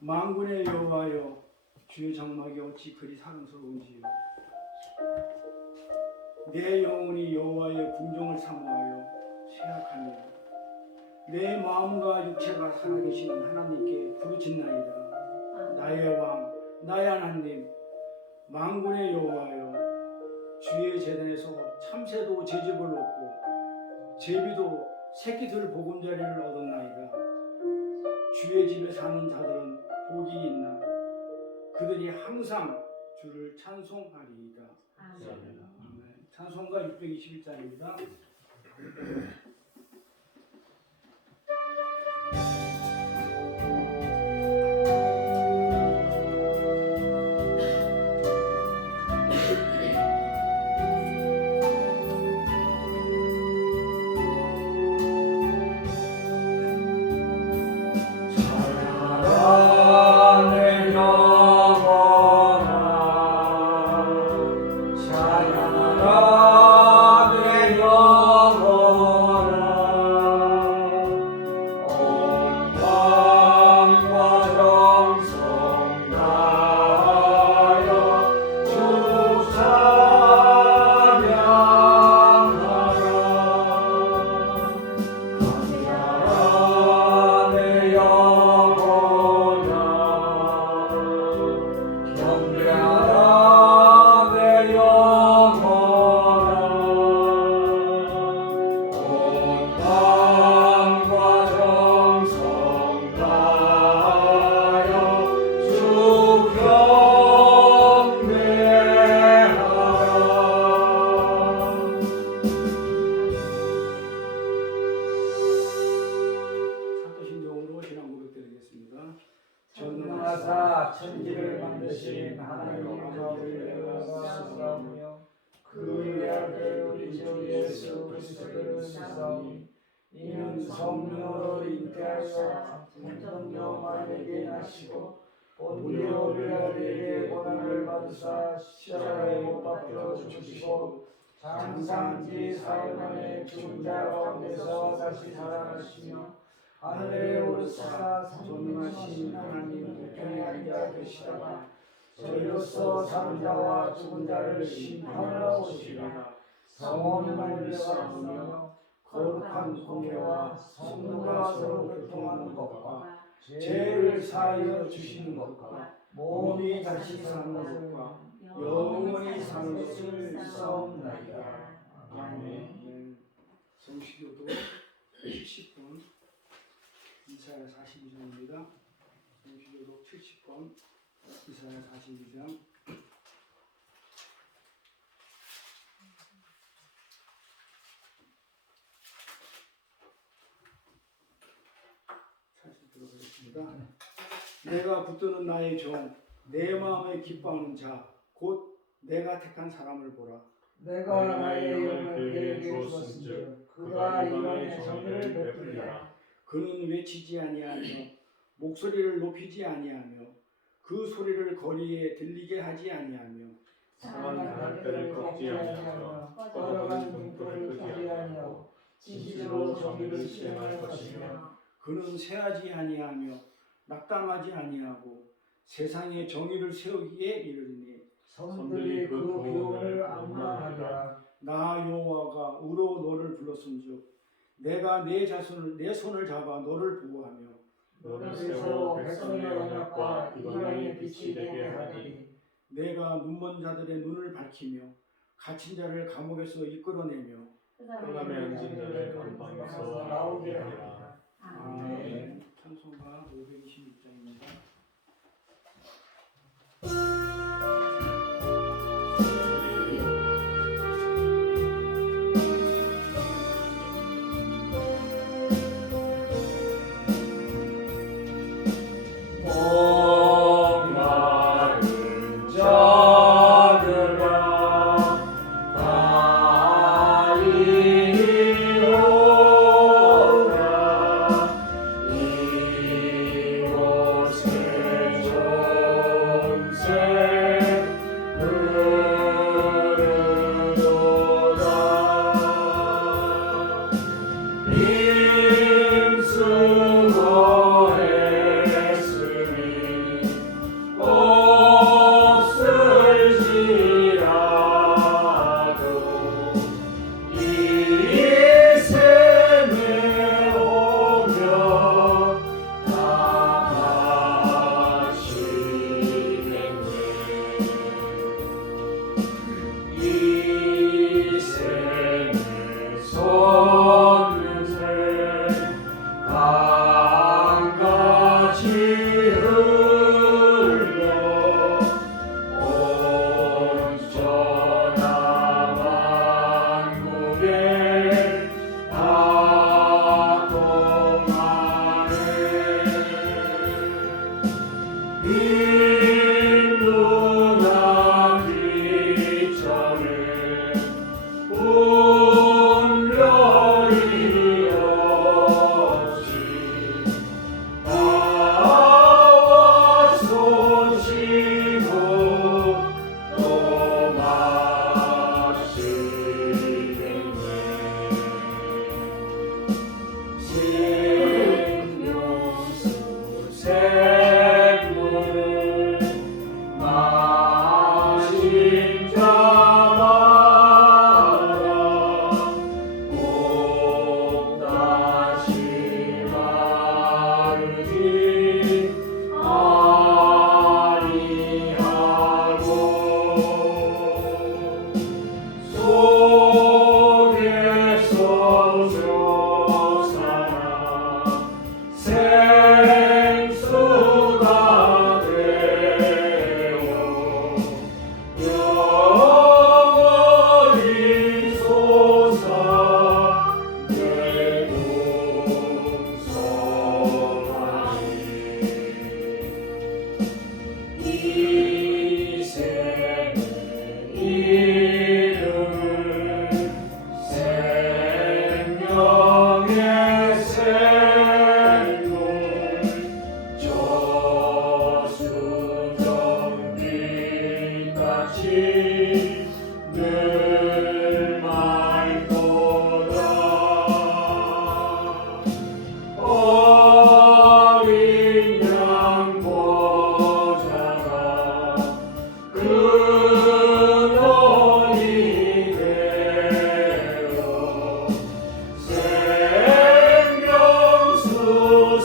만군의 여호와여, 주의 장막이 어찌 그리 사랑스러운지요. 내 영혼이 여호와의 궁정을 사모하여 쇠약하며 내 마음과 육체가 살아계시는 하나님께 부르짖나이다. 나의 왕, 나의 하나님, 만군의 여호와여, 주의 제단에서 참새도 제집을 얻고 제비도 새끼들 보금자리를 얻었나이다. 주의 집에 사는 자들은 복이 있나. 그들이 항상 주를 찬송하리이다. 아멘. 찬송가 621장입니다. 전능하사 천지를 만드신 하나님 아버지를 영광스러우며 그 위아래 우리 주 예수 그리스도를 사사오니 이는 성령으로 잉태하여 성령만에게 나시고 본디오 빌라도에게 고난을 받으사 십자가에 못 박혀 죽으시고 장사한지 사흘 만에 죽은 자 가운데서 다시 살아나시며 하늘에 오르사 전능하신 하나님 우편에 앉아 계시다가 저희로서 사는 자와 죽은 자를 심판하러 오시리라. 성원을 베풀며 거룩한 공회와 성도가 서로 교통하는 것과 죄를 사하여 주시는 것과 몸이 다시 사는 것과 영원히 사는 것을 믿사옵나이다. 아멘. 성시교도 70분 이사야 42장입니다. 성시교도 70번 이사야 42장. 들어보겠습니다. 내가 붙드는 나의 종, 내 마음에 기뻐하는 자, 곧 내가 택한 사람을 보라. 내가 나의 영을 그에게 주었은즉 그가 이방의 정의를 베풀리라. 그는 외치지 아니하며 목소리를 높이지 아니하며 그 소리를 거리에 들리게 하지 아니하며 상한 담배를 꺾지 아니하며 꺼져간 등불을 끄지 아니하고 진실로 정의를 실행할 것이며 그는 쇠하지 아니하며 낙담하지 아니하고 세상에 정의를 세우기에 이르리니 성들이 그 기운을 악망하리라. 나 여호와가 우로 너를 불렀은즉 내가 내 손을 잡아 너를 보호하며 너를 세워 백성의 언약과 이방의 빛이 되게 하리니 내가 눈먼 자들의 눈을 밝히며 갇힌 자를 감옥에서 이끌어내며 흑암에 앉은 자를 감방에서 나오게 하리라. 아멘. 찬송가 526장입니다. 자들아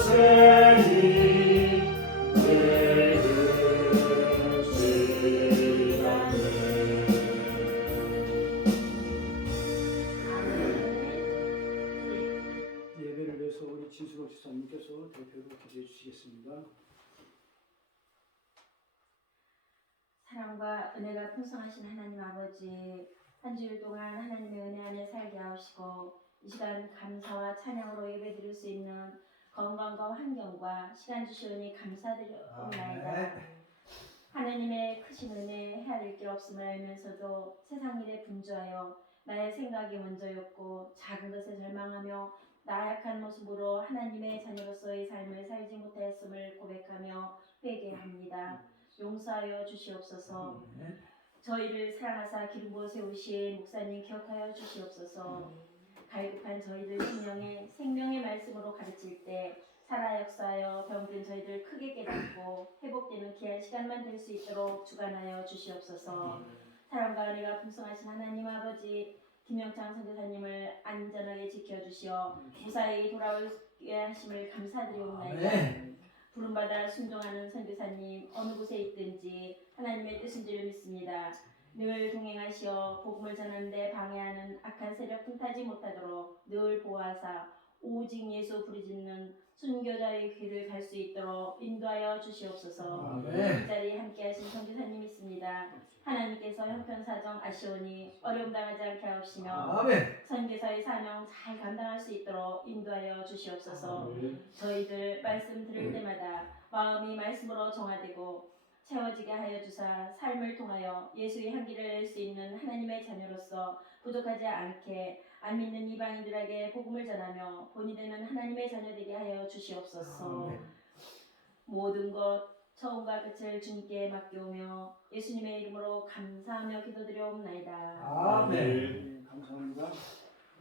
주세니 늙으시다네. 예배를 위해서 우리 진수록 지사님께서 대표로 기도해 주시겠습니다. 사랑과 은혜가 풍성하신 하나님 아버지, 한 주일 동안 하나님의 은혜 안에 살게 하시고 이 시간 감사와 찬양으로 예배드릴 수 있는 건강과 환경과 시간 주시오니 감사드리옵나이다. 하나님의 크신 은혜 헤아릴 길 없음을 알면서도 세상 일에 분주하여 나의 생각이 먼저였고 작은 것에 절망하며 나약한 모습으로 하나님의 자녀로서의 삶을 살지 못하였음을 고백하며 회개합니다. 용서하여 주시옵소서. 저희를 사랑하사 기름 부어 세우신 목사님 기억하여 주시옵소서. 갈급한 저희들 심령에 생명의 말씀으로 가르칠 때 살아 역사하여 병든 저희들 크게 깨닫고 회복되는 귀한 시간만 될 수 있도록 주관하여 주시옵소서. 사랑과 은혜가 풍성하신 하나님 아버지, 김영창 선교사님을 안전하게 지켜주시어 무사히 돌아오게 하심을 감사드리옵나이다. 부름받아 순종하는 선교사님 어느 곳에 있든지 하나님의 뜻인 줄 믿습니다. 늘 동행하시어 복음을 전하는데 방해하는 악한 세력 틈타지 못하도록 늘 보호하사 오직 예수 부르짖는 순교자의 길을 갈 수 있도록 인도하여 주시옵소서. 이 자리에 함께하신 선교사님 있습니다. 하나님께서 형편사정 아시오니 어려움 당하지 않게 하옵시며 선교사의 사명 잘 감당할 수 있도록 인도하여 주시옵소서. 저희들 말씀 들을 때마다 마음이 말씀으로 정화되고 채워지게 하여 주사 삶을 통하여 예수의 향기를 낼 수 있는 하나님의 자녀로서 부족하지 않게 안 믿는 이방인들에게 복음을 전하며 본이 되는 하나님의 자녀 되게 하여 주시옵소서. 모든 것 처음과 끝을 주님께 맡겨오며 예수님의 이름으로 감사하며 기도드려옵나이다. 네, 감사합니다.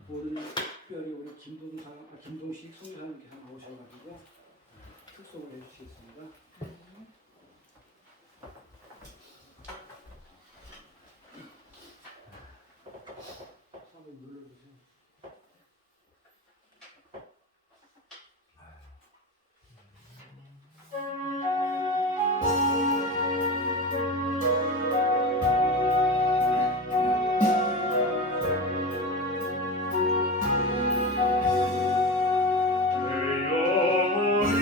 오늘 특별히 우리 김동식 성교사님께서 나오셔가지고 특송을 해주시겠습니다. 한번 눌러주세요. 내 영혼이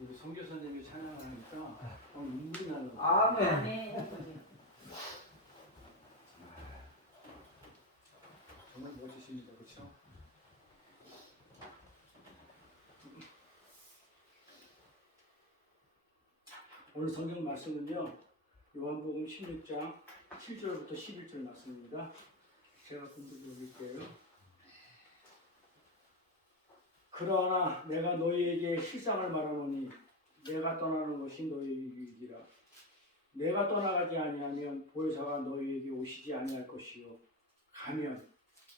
우리 성교 선생님이 찬양하니까 눈물이 나는 거예요. 아멘. 아멘. 정말 멋지십니다. 그렇죠? 오늘 성경 말씀은요. 요한복음 16장 7절부터 11절 말씀입니다. 제가 공부 좀 읽게요. 그러나 내가 너희에게 실상을 말하노니 내가 떠나는 것이 너희에게 유익이라. 내가 떠나가지 아니하면 보혜사가 너희에게 오시지 아니할 것이요 가면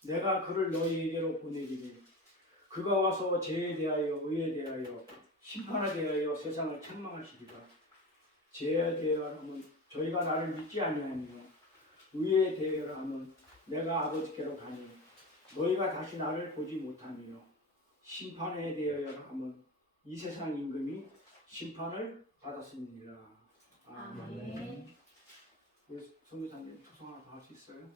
내가 그를 너희에게로 보내리니 그가 와서 죄에 대하여 의에 대하여 심판에 대하여 세상을 책망하시리라. 죄에 대하여는 저희가 나를 믿지 아니하니요 의에 대하여는 내가 아버지께로 가니 너희가 다시 나를 보지 못하니요 심판에 대하여 하면 이 세상 임금이 심판을 받았습니다. 아멘. 우리 성교사님 소송 하나 더 할 수 있어요?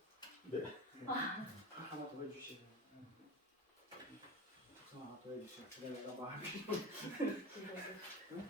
네. 하나 더 해주시면. 소송 하나 더 해주세요. 그래 내가 마음이 좀. 응?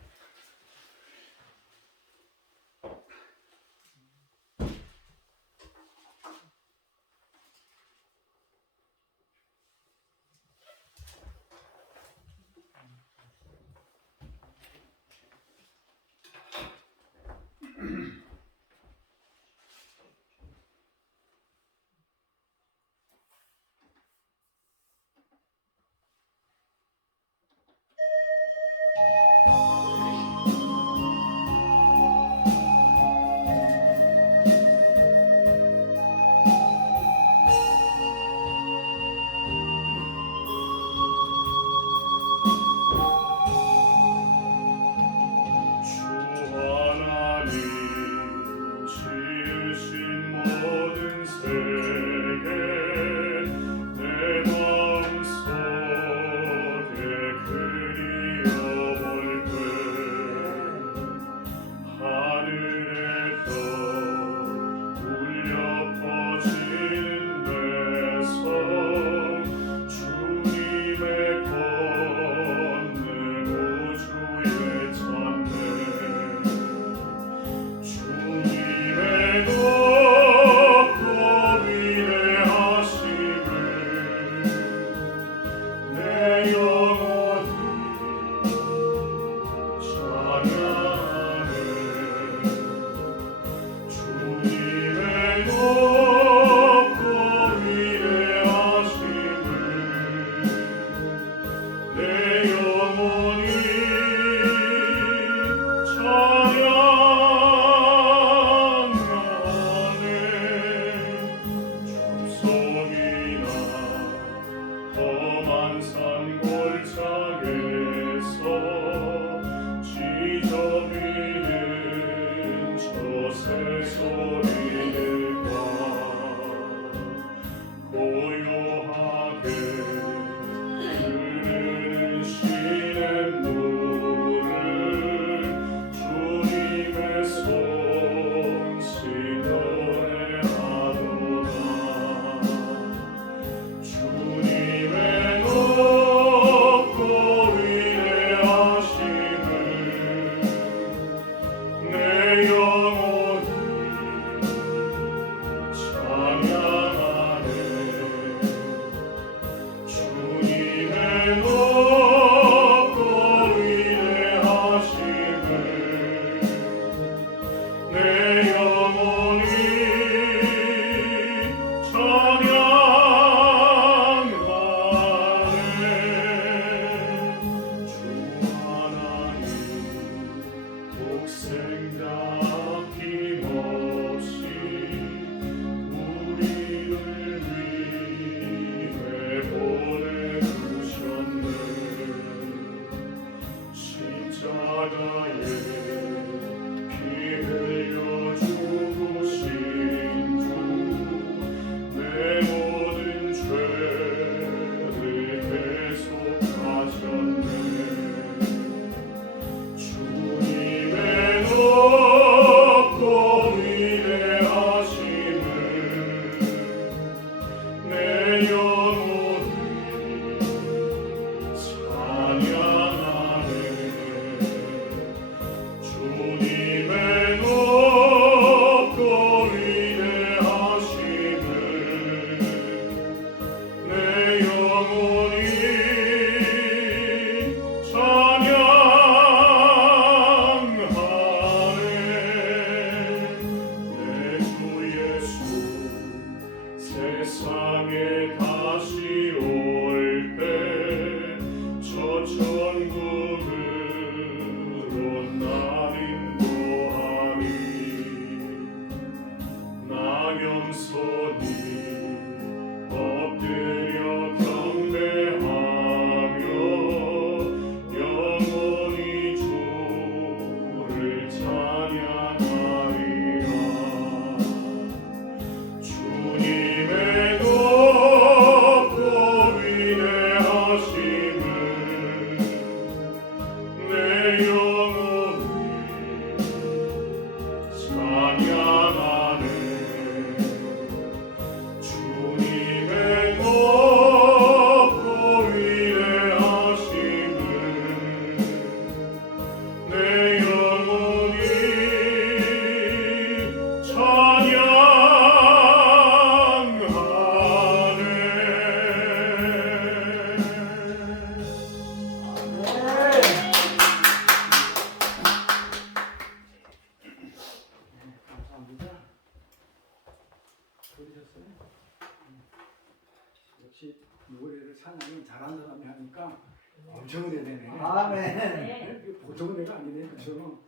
찬양은 잘하는 사람이 하니까 엄청 오래되네. 아멘. 네. 이게 보통 은혜가 아니네, 그렇죠?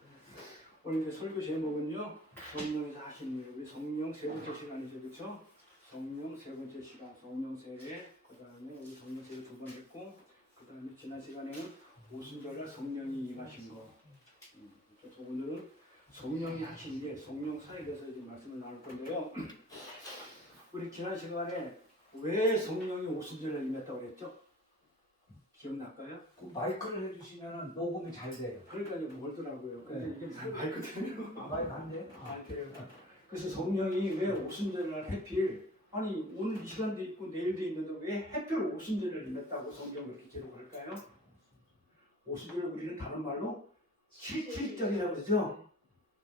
오늘 이제 설교 제목은요, 성령에서 하신 일. 우리 성령 세 번째 시간이죠, 그렇죠? 성령 세 번째 시간, 성령 세례. 그 다음에 우리 성령 세례 두 번 했고, 그 다음에 지난 시간에는 오순절날 성령이 임하신 거. 그래서 오늘은 성령이 하신 일, 성령 사에 대해서 이제 말씀을 나눌 건데요. 우리 지난 시간에 왜 성령이 오순절날 임했다고 그랬죠? 기억날까요? 그 마이크를 해주시면 녹음이 잘 돼요. 그러니까 이제 멀더라고요. 근데 네. 이게 잘 맑거든요. 마이크 안 돼? 그래요. 그래서 성령이 왜 오순절날 해필, 아니 오늘 이 시간도 있고 내일도 있는데 왜 해필 오순절을 임했다고 성경을 이렇게 기록할까요? 오순절을 우리는 다른 말로 칠칠절이라고 그러죠.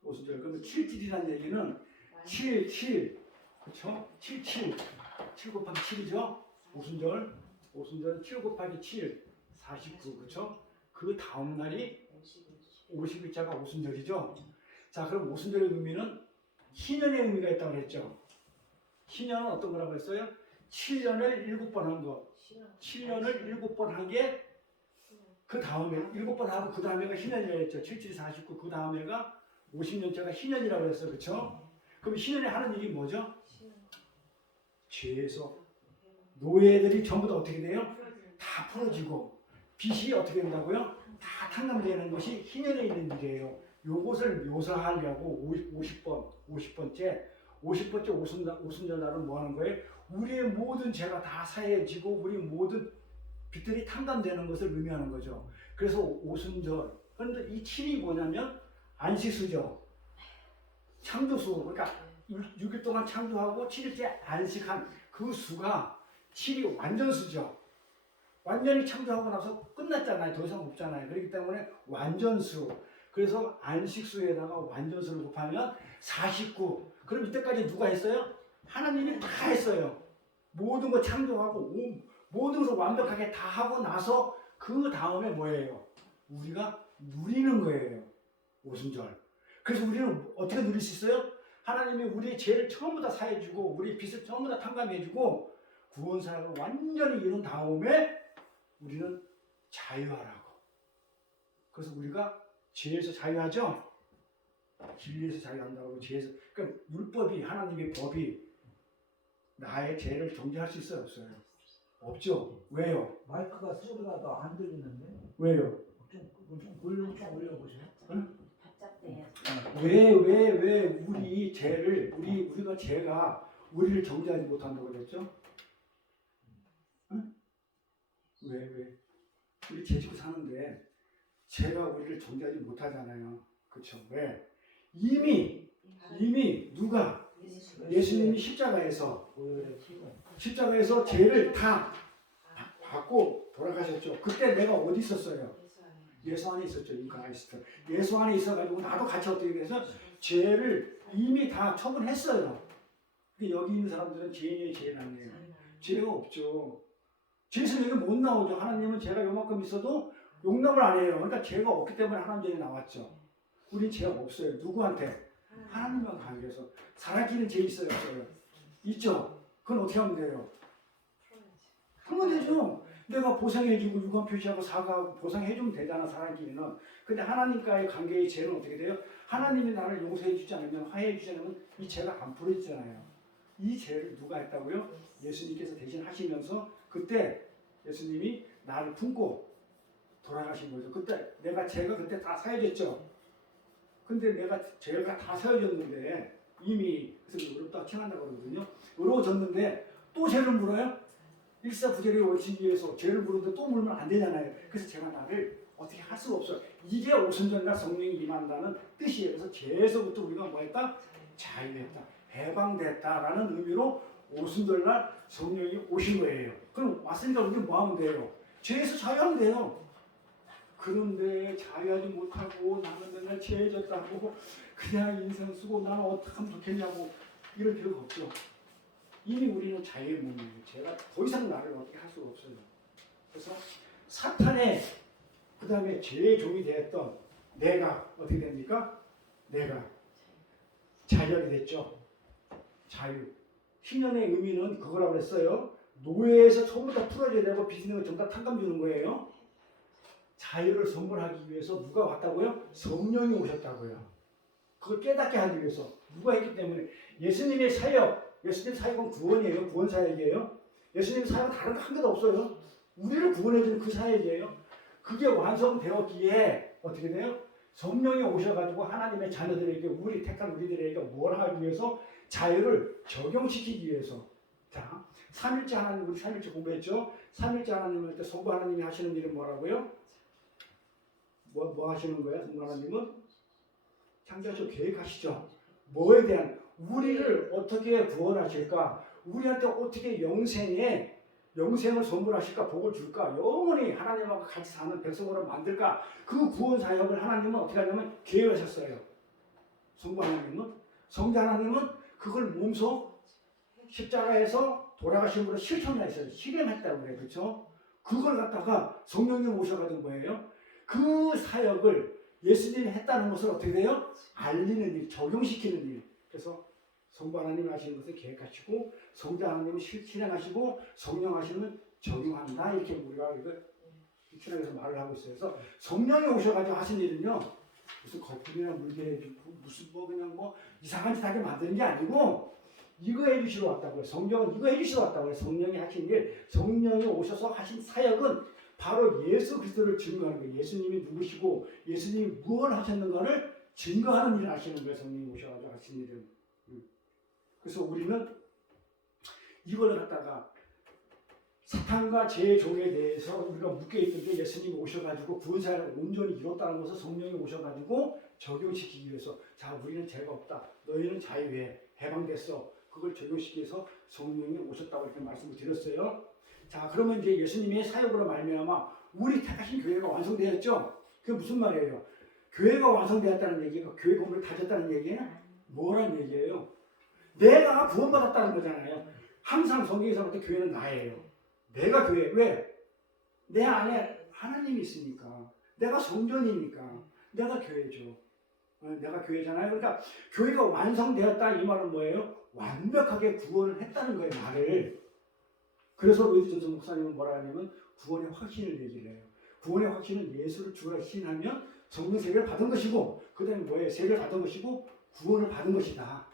오순절. 그러면 칠칠이라는 얘기는 7 그렇죠? 7 곱하기 7이죠. 오순절 7 곱하기 7 49 그렇죠? 그 다음 날이 50일자가 오순절이죠. 자, 그럼 오순절의 의미는 희년의 의미가 있다고 그랬죠. 희년은 어떤 거라고 했어요? 7년을 7번 한 거. 7년을 7번 한 게 그 다음에 7번 하고 그 다음에가 희년이라고 했죠. 77, 49 그 다음에가 50년째가 희년이라고 했어요. 그렇죠? 그럼 희년에 하는 일이 뭐죠? 죄에서 노예들이 전부 다 어떻게 돼요? 다 풀어지고 빚이 어떻게 된다고요? 다 탕감되는 것이 희년에 있는 일이에요. 요것을 묘사하려고 50번째 오순절 날은 뭐 하는 거예요? 우리의 모든 죄가 다 사해지고 우리 모든 빚들이 탕감되는 것을 의미하는 거죠. 그래서 오순절. 그런데 이 7이 뭐냐면 안식수죠. 창조수. 그러니까 6일 동안 창조하고 7일째 안식한 그 수가 7이 완전수죠. 완전히 창조하고 나서 끝났잖아요. 더 이상 없잖아요. 그렇기 때문에 완전수. 그래서 안식수에다가 완전수를 곱하면 49. 그럼 이때까지 누가 했어요? 하나님이 다 했어요. 모든 거 창조하고 모든 것을 완벽하게 다 하고 나서 그 다음에 뭐예요? 우리가 누리는 거예요. 오순절. 그래서 우리는 어떻게 누릴 수 있어요? 하나님이 우리의 죄를 전부 다 사해주고 우리 빚을 전부 다 탕감해주고 구원사역을 완전히 이룬 다음에 우리는 자유하라고. 그래서 우리가 죄에서 자유하죠? 진리에서 자유한다고. 죄에서. 그러니까 율법이, 하나님의 법이 나의 죄를 정죄할 수 있어요? 없어요? 없죠. 왜요? 마이크가 소리가 더 안 들리는데? 왜요? 좀 볼륨 좀 올려보세요. 답답해요. 왜 우리 죄를 우리가 죄가 우리를 정죄하지 못한다고 그랬죠? 응? 왜? 우리 죄 짓고 사는데 죄가 우리를 정죄하지 못하잖아요. 그렇죠? 왜? 이미 누가 예수님이 십자가에서 죄를 다 받고 돌아가셨죠. 그때 내가 어디 있었어요? 예수 안에 있었죠. 인크라이스트. 예수 안에 있어가지고 나도 같이 어떻게 해서 죄를 이미 다 처분했어요. 여기 있는 사람들은 죄인의 죄는 아니에요. 죄가 없죠. 죄에서 여기 못 나오죠. 하나님은 죄가 요만큼 있어도 용납을 안 해요. 그러니까 죄가 없기 때문에 하나님 죄에 나왔죠. 우린 죄가 없어요. 누구한테? 하나님과 관계해서. 살아있는 죄 있어요? 없어요? 있죠. 그건 어떻게 하면 돼요? 하면 되죠. 내가 보상해주고 유감 표시하고 사과하고 보상해주면 되잖아. 사람끼리는. 근데 하나님과의 관계의 죄는 어떻게 돼요? 하나님이 나를 용서해주지 않으면 화해해주지 않으면 이 죄가 안 풀어지잖아요. 이 죄를 누가 했다고요? 예수님께서 대신 하시면서 그때 예수님이 나를 품고 돌아가신 거죠. 그때 내가 죄가 그때 다 사해졌죠. 근데 내가 죄가 다 사해졌는데 이미 그래서 의롭다 칭한다고 그러거든요. 의로워졌는데 또 죄를 물어요? 일사부재의 원칙에서 죄를 물었는데 또 물면 안 되잖아요. 그래서 제가 나를 어떻게 할 수가 없어요. 이게 오순절날 성령이 임한다는 뜻이에요. 그래서 죄에서부터 우리가 뭐 했다? 자유했다. 해방됐다라는 의미로 오순절날 성령이 오신 거예요. 그럼 왔으니까 우리 뭐 하면 돼요? 죄에서 자유하면 돼요. 그런데 자유하지 못하고 나는 맨날 죄졌다고 그냥 인생 쓰고 나는 어떻게 하면 좋겠냐고 이럴 필요가 없죠. 이미 우리는 자유의 몸이에요. 제가 더 이상 나를 어떻게 할 수가 없어요. 그래서 사탄의 그 다음에 죄의 종이 되었던 내가 어떻게 됩니까? 내가 자유하게 됐죠. 자유. 희년의 의미는 그거라고 했어요. 노예에서 전부 다 풀어줘야 되고 빚 있는 거 전부 다 탕감 주는 거예요. 자유를 선물하기 위해서 누가 왔다고요? 성령이 오셨다고요. 그걸 깨닫게 하기 위해서 누가 했기 때문에 예수님의 사역, 예수님 사역은 구원이에요. 구원 사역이에요. 예수님 사역은 다른 거 한 개도 없어요. 우리를 구원해주는 그 사역이에요. 그게 완성되었기에 어떻게 돼요? 성령이 오셔가지고 하나님의 자녀들에게 택한 우리들에게 뭘 하기 위해서 자유를 적용시키기 위해서. 자, 삼일째 하나님, 우리 삼일째 공부했죠? 삼일째 하나님 할 때 성부 하나님이 하시는 일은 뭐라고요? 뭐 하시는 거예요? 성부 하나님은? 창조하시고 계획하시죠. 뭐에 대한 우리를 어떻게 구원하실까? 우리한테 어떻게 영생을 선물하실까? 복을 줄까? 영원히 하나님하고 같이 사는 백성으로 만들까? 그 구원 사역을 하나님은 어떻게 하냐면 계획하셨어요. 성부 하나님은, 성자 하나님은 그걸 몸소 십자가에서 돌아가신 분으로 실천했어요. 실행했다고 그래요. 그렇죠? 그걸 갖다가 성령님 오셔가지고 뭐예요? 그 사역을 예수님이 했다는 것을 어떻게 돼요? 알리는 일, 적용시키는 일. 그래서 성부 하나님이 하시는 것을 계획하시고 성자 하나님은 실행하시고 성령 하시는 적용한다. 이렇게 우리가 신학에서 말을 하고 있어요. 그래서 성령이 오셔가지고 하신 일은요. 무슨 거품이나 물게 해주고 무슨 그냥 이상한 짓 하게 만드는 게 아니고 이거 해주시러 왔다고요. 성령은 이거 해주시러 왔다고요. 성령이 하신 일, 성령이 오셔서 하신 사역은 바로 예수 그리스도를 증거하는 거예요. 예수님이 누구시고 예수님이 무엇을 하셨는가를 증거하는 일을 하시는 거예요. 성령이 오셔가지고 하신 일은. 그래서 우리는 이걸 갖다가 사탄과 제 종에 대해서 우리가 묶여있던 게 예수님이 오셔가지고 구원사를 온전히 이뤘다는 것을 성령이 오셔가지고 적용시키기 위해서 자 우리는 죄가 없다. 너희는 자유해. 해방됐어. 그걸 적용시키기 위해서 성령이 오셨다고 이렇게 말씀을 드렸어요. 자 그러면 이제 예수님의 사역으로 말미암아 우리 택하신 교회가 완성되었죠. 그게 무슨 말이에요? 교회가 완성되었다는 얘기가 교회 건물을 다졌다는 얘기는 뭐란 얘기예요? 내가 구원받았다는 거잖아요. 항상 성경에서 볼 때 교회는 나예요. 내가 교회. 왜? 내 안에 하나님이 있으니까. 내가 성전이니까. 내가 교회죠. 내가 교회잖아요. 그러니까 교회가 완성되었다 이 말은 뭐예요? 완벽하게 구원을 했다는 거예요. 나를. 그래서 로이드 존슨 목사님은 뭐라 하냐면 구원의 확신을 얘기를 해요. 구원의 확신은 예수를 주라 신하면 성령 세례를 받은 것이고 그 다음에 뭐예요? 세례를 받은 것이고 구원을 받은 것이다.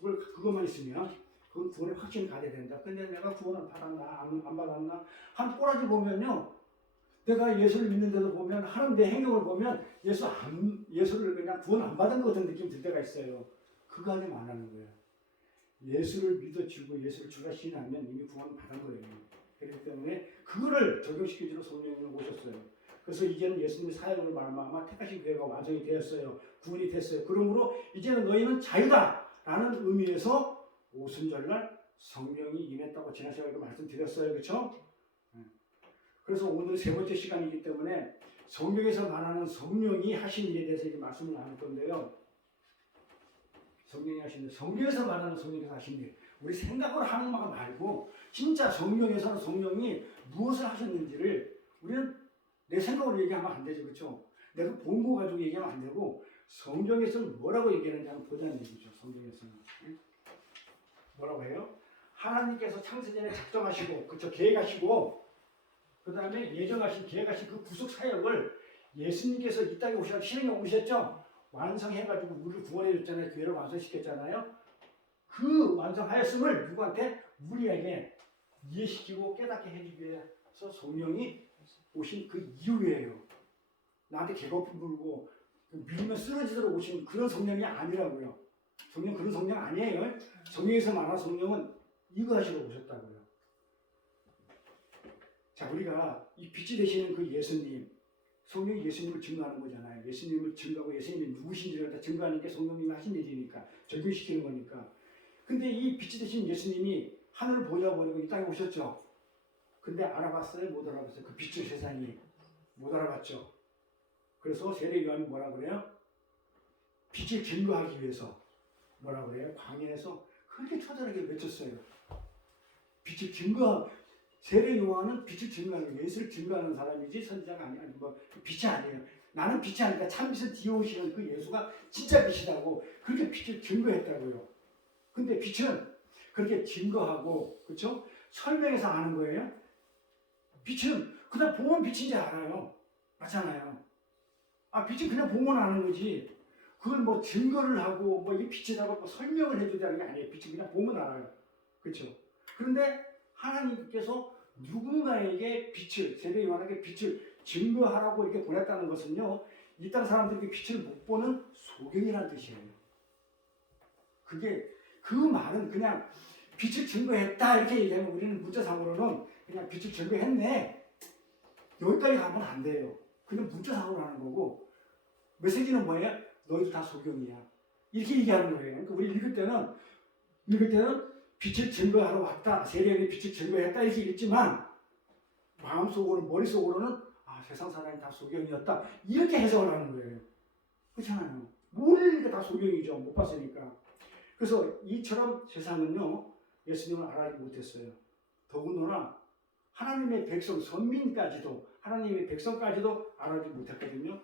그것만 있으면 그건 구원의 확신이 가져야 된다. 근데 내가 구원을 받았나 안 받았나 한 꼬라지 보면요. 내가 예수를 믿는데도 보면 하는 내 행동을 보면 예수를 그냥 구원 안 받은 것 같은 느낌이 들 때가 있어요. 그거 하지 말라는 거예요. 예수를 믿어주고 예수를 주라 신하면 이미 구원을 받은 거예요. 그렇기 때문에 그거를 적용시켜주는 성령이 오셨어요. 그래서 이제는 예수님의 사역을 말미암아 택하신 교회가 완성이 되었어요. 구원이 됐어요. 그러므로 이제는 너희는 자유다 라는 의미에서 오순절날 성령이 임했다고 지난 시간에 말씀드렸어요. 그렇죠? 그래서 오늘 세 번째 시간이기 때문에 성경에서 말하는 성령이 하신 일에 대해서 이제 말씀을 나눌 건데요. 성령이 하신 일, 성경에서 말하는 성령께서 하신 일, 우리 생각으로 하는 것 말고 진짜 성경에서는 성령이 무엇을 하셨는지를 우리는 내 생각으로 얘기하면 안 되죠. 그렇죠? 내가 본 거 가지고 얘기하면 안 되고 성경에서는 뭐라고 얘기하는지 한번 보자는 얘기죠. 성경에서는. 뭐라고 해요? 하나님께서 창세전에 작정하시고 그쵸 계획하시고 그 다음에 예정하신 계획하신 그 구속 사역을 예수님께서 이 땅에 오셔서 실행해 오셨죠. 완성해가지고 우리를 구원해 줬잖아요. 교회를 완성시켰잖아요. 그 완성하였음을 누구한테? 우리에게 이해시키고 깨닫게 해주기 위해서 성령이 오신 그 이유예요. 나한테 개거품 불고 밀면 쓰러지도록 오신 그런 성령이 아니라고요. 성령 그런 성령 아니에요. 성령에서 말하는 성령은 이거 하시러 오셨다고요. 자 우리가 이 빛이 되시는 그 예수님, 성령이 예수님을 증거하는 거잖아요. 예수님을 증거하고 예수님이 누구신지를 다 증거하는 게 성령님이 하신 일이니까 적용시키는 거니까. 근데 이 빛이 되신 예수님이 하늘을 보자버리고 이 땅에 오셨죠. 근데 알아봤어요? 못 알아봤어요? 그 빛을 세상이 못 알아봤죠. 그래서 세례 요한이 뭐라 그래요? 빛을 증거하기 위해서 뭐라 그래요? 광야에서 그렇게 처절하게 외쳤어요. 빛을 증거. 세례 요한은 빛을 증거하는 예수를 증거하는 사람이지 선지자가 아니야. 빛이 아니에요. 나는 빛이 아니다. 참빛을 뒤어오시는 그 예수가 진짜 빛이라고 그렇게 빛을 증거했다고요. 근데 빛은 그렇게 증거하고 그렇죠? 설명해서 아는 거예요? 빛은 그냥 보면 빛인지 알아요. 맞잖아요. 빛은 그냥 보면 아는 거지. 그걸 뭐 증거를 하고 뭐 이 빛이라고 뭐 설명을 해주자는 게 아니에요. 빛은 그냥 보면 알아요. 그렇죠? 그런데 하나님께서 누군가에게 빛을, 세례 요한에게 빛을 증거하라고 이렇게 보냈다는 것은요, 이 땅 사람들이 빛을 못 보는 소경이라는 뜻이에요. 그게, 그 말은 그냥 빛을 증거했다 이렇게 얘기하면 우리는 문자상으로는 그냥 빛을 증거했네, 여기까지 가면 안 돼요. 그냥 문자상으로 하는 거고, 메시지는 뭐예요? 너희도 다 소경이야, 이렇게 얘기하는 거예요. 그러니까 우리 읽을 때는 빛을 증거하러 왔다, 세례의 빛을 증거했다 이렇게 읽지만 마음속으로는, 머릿속으로는 세상 사람이 다 소경이었다 이렇게 해석을 하는 거예요. 그렇잖아요. 모르니까 다 소경이죠. 못 봤으니까. 그래서 이처럼 세상은요, 예수님을 알아보지 못했어요. 더군다나 하나님의 백성, 선민까지도, 하나님의 백성까지도 알아보지 못했거든요.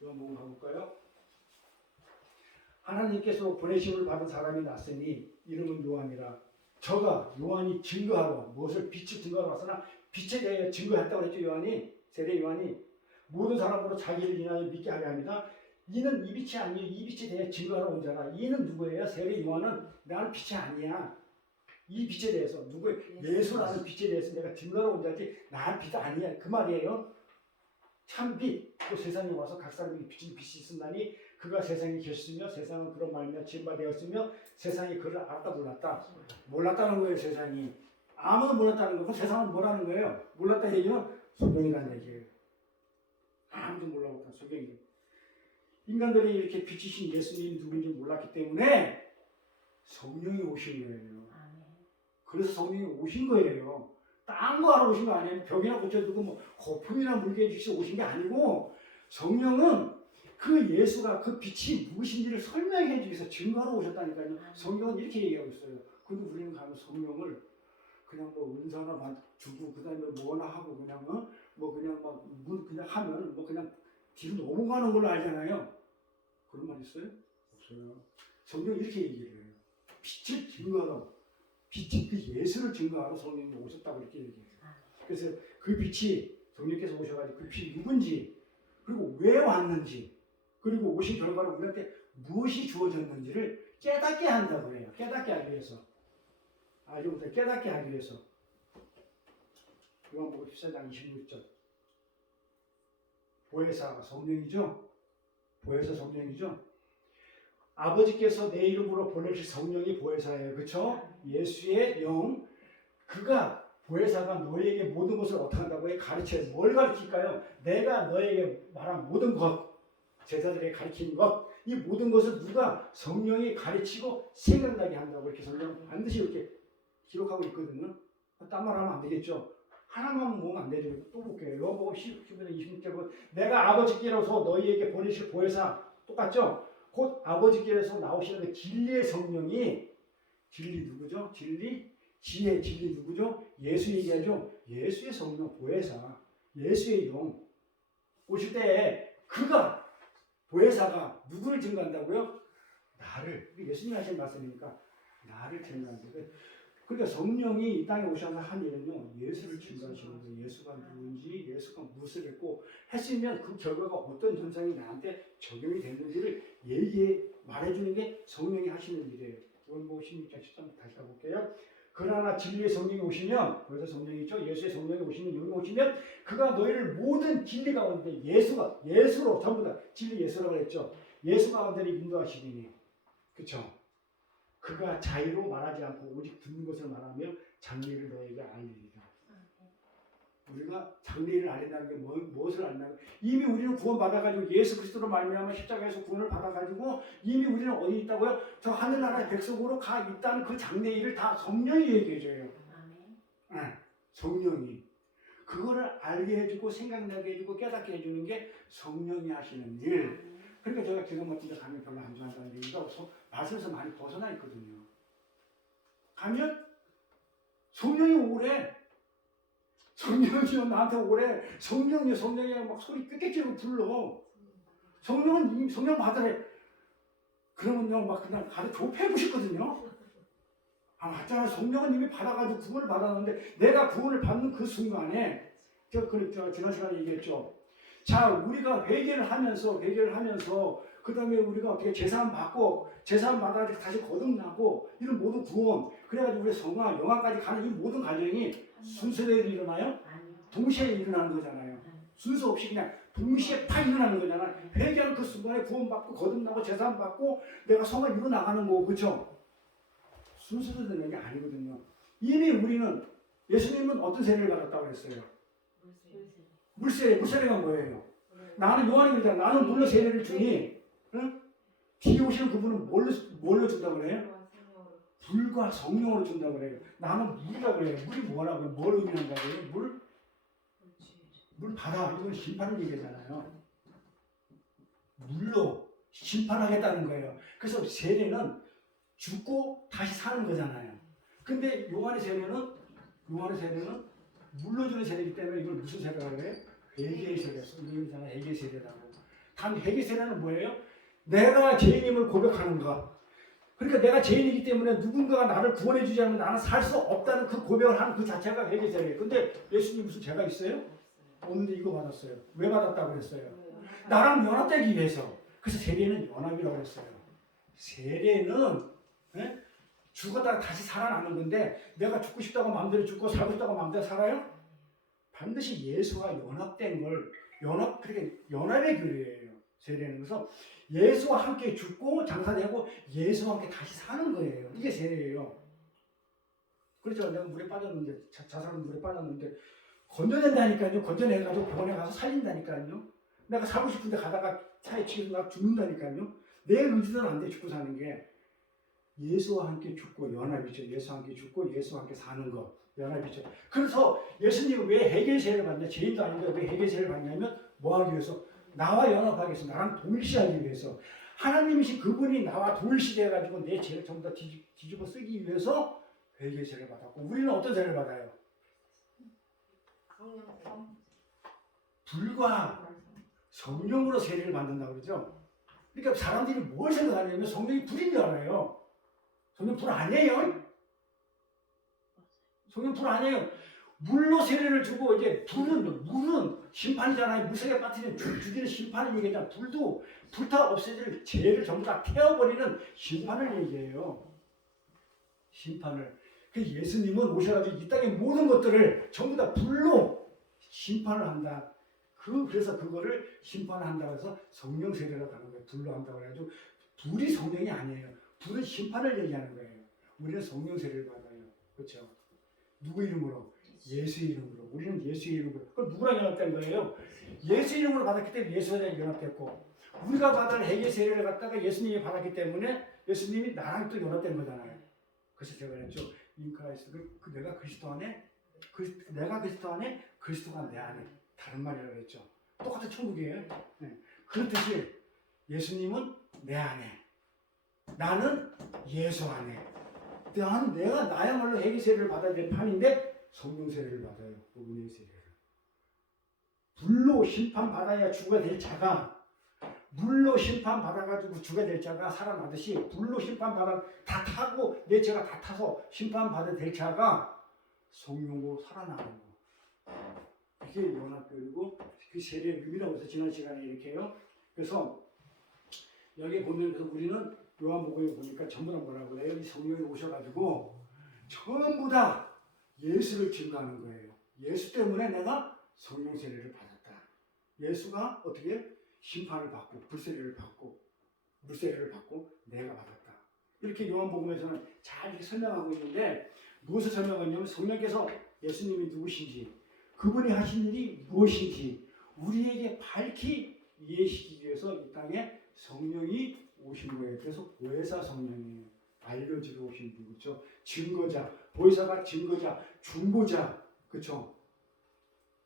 이거 한번 가볼까요? 하나님께서 보내심을 받은 사람이 났으니 이름은 요한이라. 저가, 요한이 증거하러, 무엇을 빛을 증거하러 왔으나 빛에 대해 증거했다고 했죠. 요한이, 세례 요한이 모든 사람으로 자기를 인하여 믿게 하려 합니다. 이는 이 빛이 아니에요. 이 빛에 대해 증거하러 온 자라. 이는 누구예요? 세례 요한은 나는 빛이 아니야. 이 빛에 대해서 누구예요? 예수라는 빛에 대해서 내가 증거하러 온 자지 나는 빛 아니야, 그 말이에요. 참 빛, 또 세상에 와서 각 사람에게 비친 빛이 있으나니 그가 세상에 계셨으며 세상은 그런 말미암아 지음바되었으며 세상이 그를 알았다 몰랐다. 몰랐다는 거예요. 세상이 아무도 몰랐다는 거고, 세상은 뭐라는 거예요? 몰랐다 얘기는 소경이라는 얘기예요. 아무도 몰랐다, 소경이. 인간들이 이렇게 빛이신 예수님이 누구인지 몰랐기 때문에 성령이 오신 거예요. 그래서 성령이 오신 거예요. 딴 거 하러 오신 거 아니에요. 벽이나 고쳐두고 뭐 거품이나 물게 해주셔서 오신 게 아니고, 성령은 그 예수가, 그 빛이 무엇인지를 설명해 주기 위해서 증거하러 오셨다니까요. 성경은 이렇게 얘기하고 있어요. 근데 우리는 가면 성령을 그냥 뭐 은사나 주고 그다음에 뭐나 하고 그냥 뭐 그냥 막 그냥 하면 뭐 그냥 뒤로 넘어가는 걸로 알잖아요. 그런 말 있어요? 없어요. 성경은 이렇게 얘기를 해요. 빛을 증거하러, 빛이 그 예수를 증거하러 성령이 오셨다고 이렇게 얘기해요. 그래서 그 빛이, 성령께서 오셔가지고 그 빛이 누군지, 그리고 왜 왔는지, 그리고 오신 결과로 우리한테 무엇이 주어졌는지를 깨닫게 한다고 해요. 깨닫게 하기 위해서. 알지 못해 깨닫게 하기 위해서. 요한복음 14장 26절. 보혜사가 성령이죠. 보혜사 성령이죠. 아버지께서 내 이름으로 보내실 성령이 보혜사예요. 그렇죠? 예수의 영, 그가, 보혜사가 너에게 모든 것을 어떻게 한다고 해요? 가르쳐요. 뭘 가르칠까요? 내가 너에게 말한 모든 것, 제자들에게 가르친 것, 이 모든 것을 누가? 성령이 가르치고 생각나게 한다고 이렇게 성경은 반드시 이렇게 기록하고 있거든요. 딴 말 하면 안 되겠죠. 하나만 보면 안 되죠. 또 볼게요. 요한복음 19장 26절. 내가 아버지께로서 너희에게 보내실 보혜사, 똑같죠? 곧 아버지께서 나오시는 그 진리의 성령이, 진리 누구죠? 진리, 지혜, 진리 누구죠? 예수 얘기하죠. 예수의 성령, 보혜사, 예수의 영 오실 때 그가, 보혜사가 누구를 증거한다고요? 나를. 예수님이 하신 말씀이니까 나를 증거한다고요. 그러니까 성령이 이 땅에 오셔서 한 일은요, 예수를 증거하시는 거예요. 예수가 누군지, 예수가 무엇을 했고 했으면 그 결과가 어떤 현상이 나한테 적용이 됐는지를 얘기해 말해주는 게 성령이 하시는 일이에요. 요한복음 16장 13절 다시 가볼게요. 그러나 진리의 성령이 오시면, 거기서 성령이죠. 예수의 성령이 오시면, 영이 오시면 그가 너희를 모든 진리 가운데, 예수로 전부 다 진리 예수라고 했죠. 예수 가운데를 인도하시리니, 그렇죠? 그가 자의로 말하지 않고 오직 듣는 것을 말하며 장래를 너에게 알리리라. 우리가 장래를 알린다는 게 무엇을 알린다는 거예요? 이미 우리는 구원받아가지고 예수 그리스도로 말미암아 십자가에서 구원을 받아가지고 이미 우리는 어디 있다고요? 저 하늘나라의 백성으로 가 있다는 그 장래일을 다 성령이 얘기해줘요. 성령이. 그거를 알게 해주고 생각나게 해주고 깨닫게 해주는 게 성령이 하시는 일. 그러니까 제가 기도 같은 데 가면 별로 안 좋아한다는 얘기가 말씀에서 많이 벗어나 있거든요. 가면 성령이 오래, 성령이요 나한테 오래, 성령이요 막 소리 꾀깨지로 불러. 성령은 이미 성령 받으래. 그러면요 막 그냥 가서 좁혀고 싶거든요. 아, 맞잖아. 성령은 이미 받아가지고 구원을 받았는데 내가 구원을 받는 그 순간에 제가 지난 시간에 얘기했죠. 자, 우리가 회개를 하면서 그 다음에 우리가 어떻게 제사함 받고 제사함 받아가지고 다시 거듭나고 이런 모든 구원 그래가지고 우리 성화 영화까지 가는 이 모든 과정이 순서대로 일어나요? 아니요. 동시에 일어나는 거잖아요. 순서 없이 그냥 동시에 팍 일어나는 거잖아. 회개하는 그 순간에 구원받고 거듭나고 제사함 받고 내가 성화 이루어 나가는 거고 그렇죠? 순서대로 되는 게 아니거든요. 이미 우리는 예수님은 어떤 세례를 받았다고 그랬어요? 물세례가 뭐예요? 나는 요한입니다. 나는 물로 세례를 주니 응? 뒤에 오시는 그분은 뭘로 준다고 그래요? 불과 성령으로 준다고 그래요. 나는 물이라고 그래요. 물이 뭐라고 해요? 뭘 의미한다고 해요? 물 바다. 이건 심판을 얘기하잖아요. 물로 심판하겠다는 거예요. 그래서 세례는 죽고 다시 사는 거잖아요. 근데 요한의 세례는 물로 주는 세례이기 때문에 이걸 무슨 세례라고 그래요? 회개의 세례. 성경이잖아요. 회개의 세례라고. 단 회개의 세례는 뭐예요? 내가 죄인임을 고백하는 것. 그러니까 내가 죄인이기 때문에 누군가가 나를 구원해 주지 않으면 나는 살 수 없다는 그 고백을 하는 그 자체가 회개의 세례예요. 근데 예수님 무슨 죄가 있어요? 없는데 이거 받았어요. 왜 받았다고 그랬어요? 나랑 연합되기 위해서. 그래서 세례는 연합이라고 그랬어요. 세례는 죽었다가 다시 살아나는 건데 내가 죽고 싶다고 마음대로 죽고 살고 싶다고 마음대로 살아요? 반드시 예수와 연합된 걸 그렇게 연합의 교회예요. 세례는. 그래서 예수와 함께 죽고 장사되고 예수와 함께 다시 사는 거예요. 이게 세례예요. 그렇죠. 내가 물에 빠졌는데 자살은 물에 빠졌는데 건져낸다니까요. 건져내가지고 병원에 가서 살린다니까요. 내가 살고 싶은데 가다가 차에 치여서 나 죽는다니까요. 내 의지대로 안 돼 죽고 사는 게. 예수와 함께 죽고 연합이죠. 예수와 함께 죽고 예수와 함께 사는 것. 연합이죠. 그래서 예수님은 왜 회개의 세례를 받냐? 죄인도 아닌데 왜 회개의 세례를 받냐면 뭐 하기 위해서? 나와 연합하기 위해서. 나랑 동일시하기 위해서. 하나님이신 그분이 나와 동일시돼가지고 내 죄를 전부 다 뒤집어 쓰기 위해서 회개의 세례를 받았고 우리는 어떤 세례를 받아요? 불과 성령으로 세례를 받는다고 그러죠. 그러니까 사람들이 뭘 생각하냐면 성령이 불인 줄 알아요. 성령 불 아니에요. 성령 불 아니에요. 물로 세례를 주고 이제 물은 심판이잖아요. 물속에 빠뜨리면 죽이는 심판을 얘기하잖아요. 불도 불타 없애질 죄를 전부 다 태워버리는 심판을 얘기해요. 심판을. 그 예수님은 오셔가지고 이 땅의 모든 것들을 전부 다 불로 심판을 한다. 그래서 그거를 심판한다고 해서 성령 세례라고 하는 거예요. 불로 한다고 해가지고 불이 성령이 아니에요. 불은 심판을 얘기하는 거예요. 우리는 성령 세례를 받아요. 그렇죠? 누구 이름으로? 예수의 이름으로. 우리는 예수의 이름으로. 그럼 누구랑 연합된 거예요? 예수 이름으로 받았기 때문에 예수랑 연합됐고 우리가 받은 회개 세례를 갖다가 예수님이 받았기 때문에 예수님이 나랑 또 연합된 거잖아요. 그래서 제가 그랬죠. 인크라이스트. 내가 그리스도 안에 그리스도가 내 안에. 다른 말이라고 했죠. 똑같은 천국이에요. 네. 그렇듯이 예수님은 내 안에, 나는 예수 안에. 내가 나야말로 회개 세례를 받아야 될 판인데 성령 세례를 받아요. 은혜의 세례를. 불로 심판 받아야 주가 될 자가 물로 심판 받아가지고 주가 될 자가 살아나듯이 불로 심판 받아 다 타고 내 죄가 다 타서 심판 받아야 될 자가 성령으로 살아나는 거. 이게 연합교회고 그 세례의 의미라고 해서 지난 시간에 이렇게 해요. 그래서 여기 보면 그래서 우리는 요한복음에 보니까 전부 다 뭐라고 그래요? 이 성령이 오셔가지고 전부 다 예수를 증거하는 거예요. 예수 때문에 내가 성령 세례를 받았다. 예수가 어떻게 심판을 받고 불세례를 받고 물세례를 받고 내가 받았다. 이렇게 요한복음에서는 잘 이렇게 설명하고 있는데 무엇을 설명하고 있냐면 성령께서 예수님이 누구신지 그분이 하신 일이 무엇인지 우리에게 밝히 이해시키기 위해서 이 땅에 성령이 오신 거예요. 그래서 보혜사 성령이에요. 알려주러 오신 분, 그렇죠? 증거자, 보혜사가 증거자, 중보자, 그렇죠?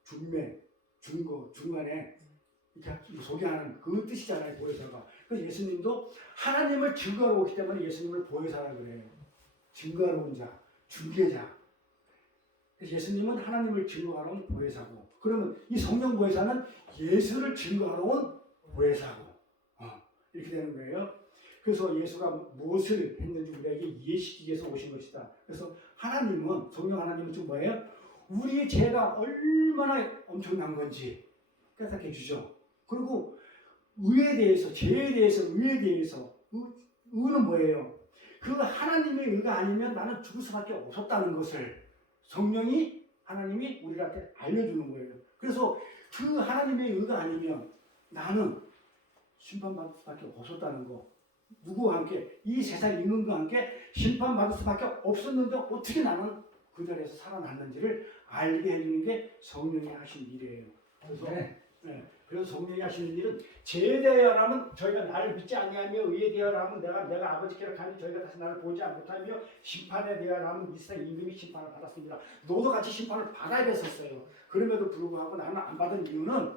중매, 중거, 중간에 이렇게 소개하는 그 뜻이잖아요. 보혜사가. 그래서 예수님도 하나님을 증거하러 오기 때문에 예수님을 보혜사라고 그래요. 증거하러 온 자, 중개자. 예수님은 하나님을 증거하러 온 보혜사고 그러면 이 성령 보혜사는 예수를 증거하러 온 보혜사고 이렇게 되는 거예요. 그래서 예수가 무엇을 했는지 우리에게 이해시키기 위해서 오신 것이다. 그래서 하나님은, 성령 하나님은 지금 뭐예요? 우리의 죄가 얼마나 엄청난 건지 깨닫게 해주죠. 그리고 의에 대해서, 죄에 대해서, 의에 대해서, 의는 뭐예요? 그 하나님의 의가 아니면 나는 죽을 수밖에 없었다는 것을 성령이, 하나님이 우리한테 알려주는 거예요. 그래서 그 하나님의 의가 아니면 나는 심판받을 수밖에 없었다는 거. 누구와 함께? 이 세상 임금과 함께 심판받을 수밖에 없었는데 어떻게 나는 그 자리에서 살아났는지를 알게 해주는 게 성령이 하신 일이에요. 그래서 그래서 성령이 하시는 일은 죄에 대하여라면 저희가 나를 믿지 아니하며 의에 대하여라면 내가 아버지께로 가니 저희가 다시 나를 보지 못하며 심판에 대하여라면 이 세상 임금이 심판을 받았습니다. 너도 같이 심판을 받아야 됐었어요. 그럼에도 불구하고 나는 안 받은 이유는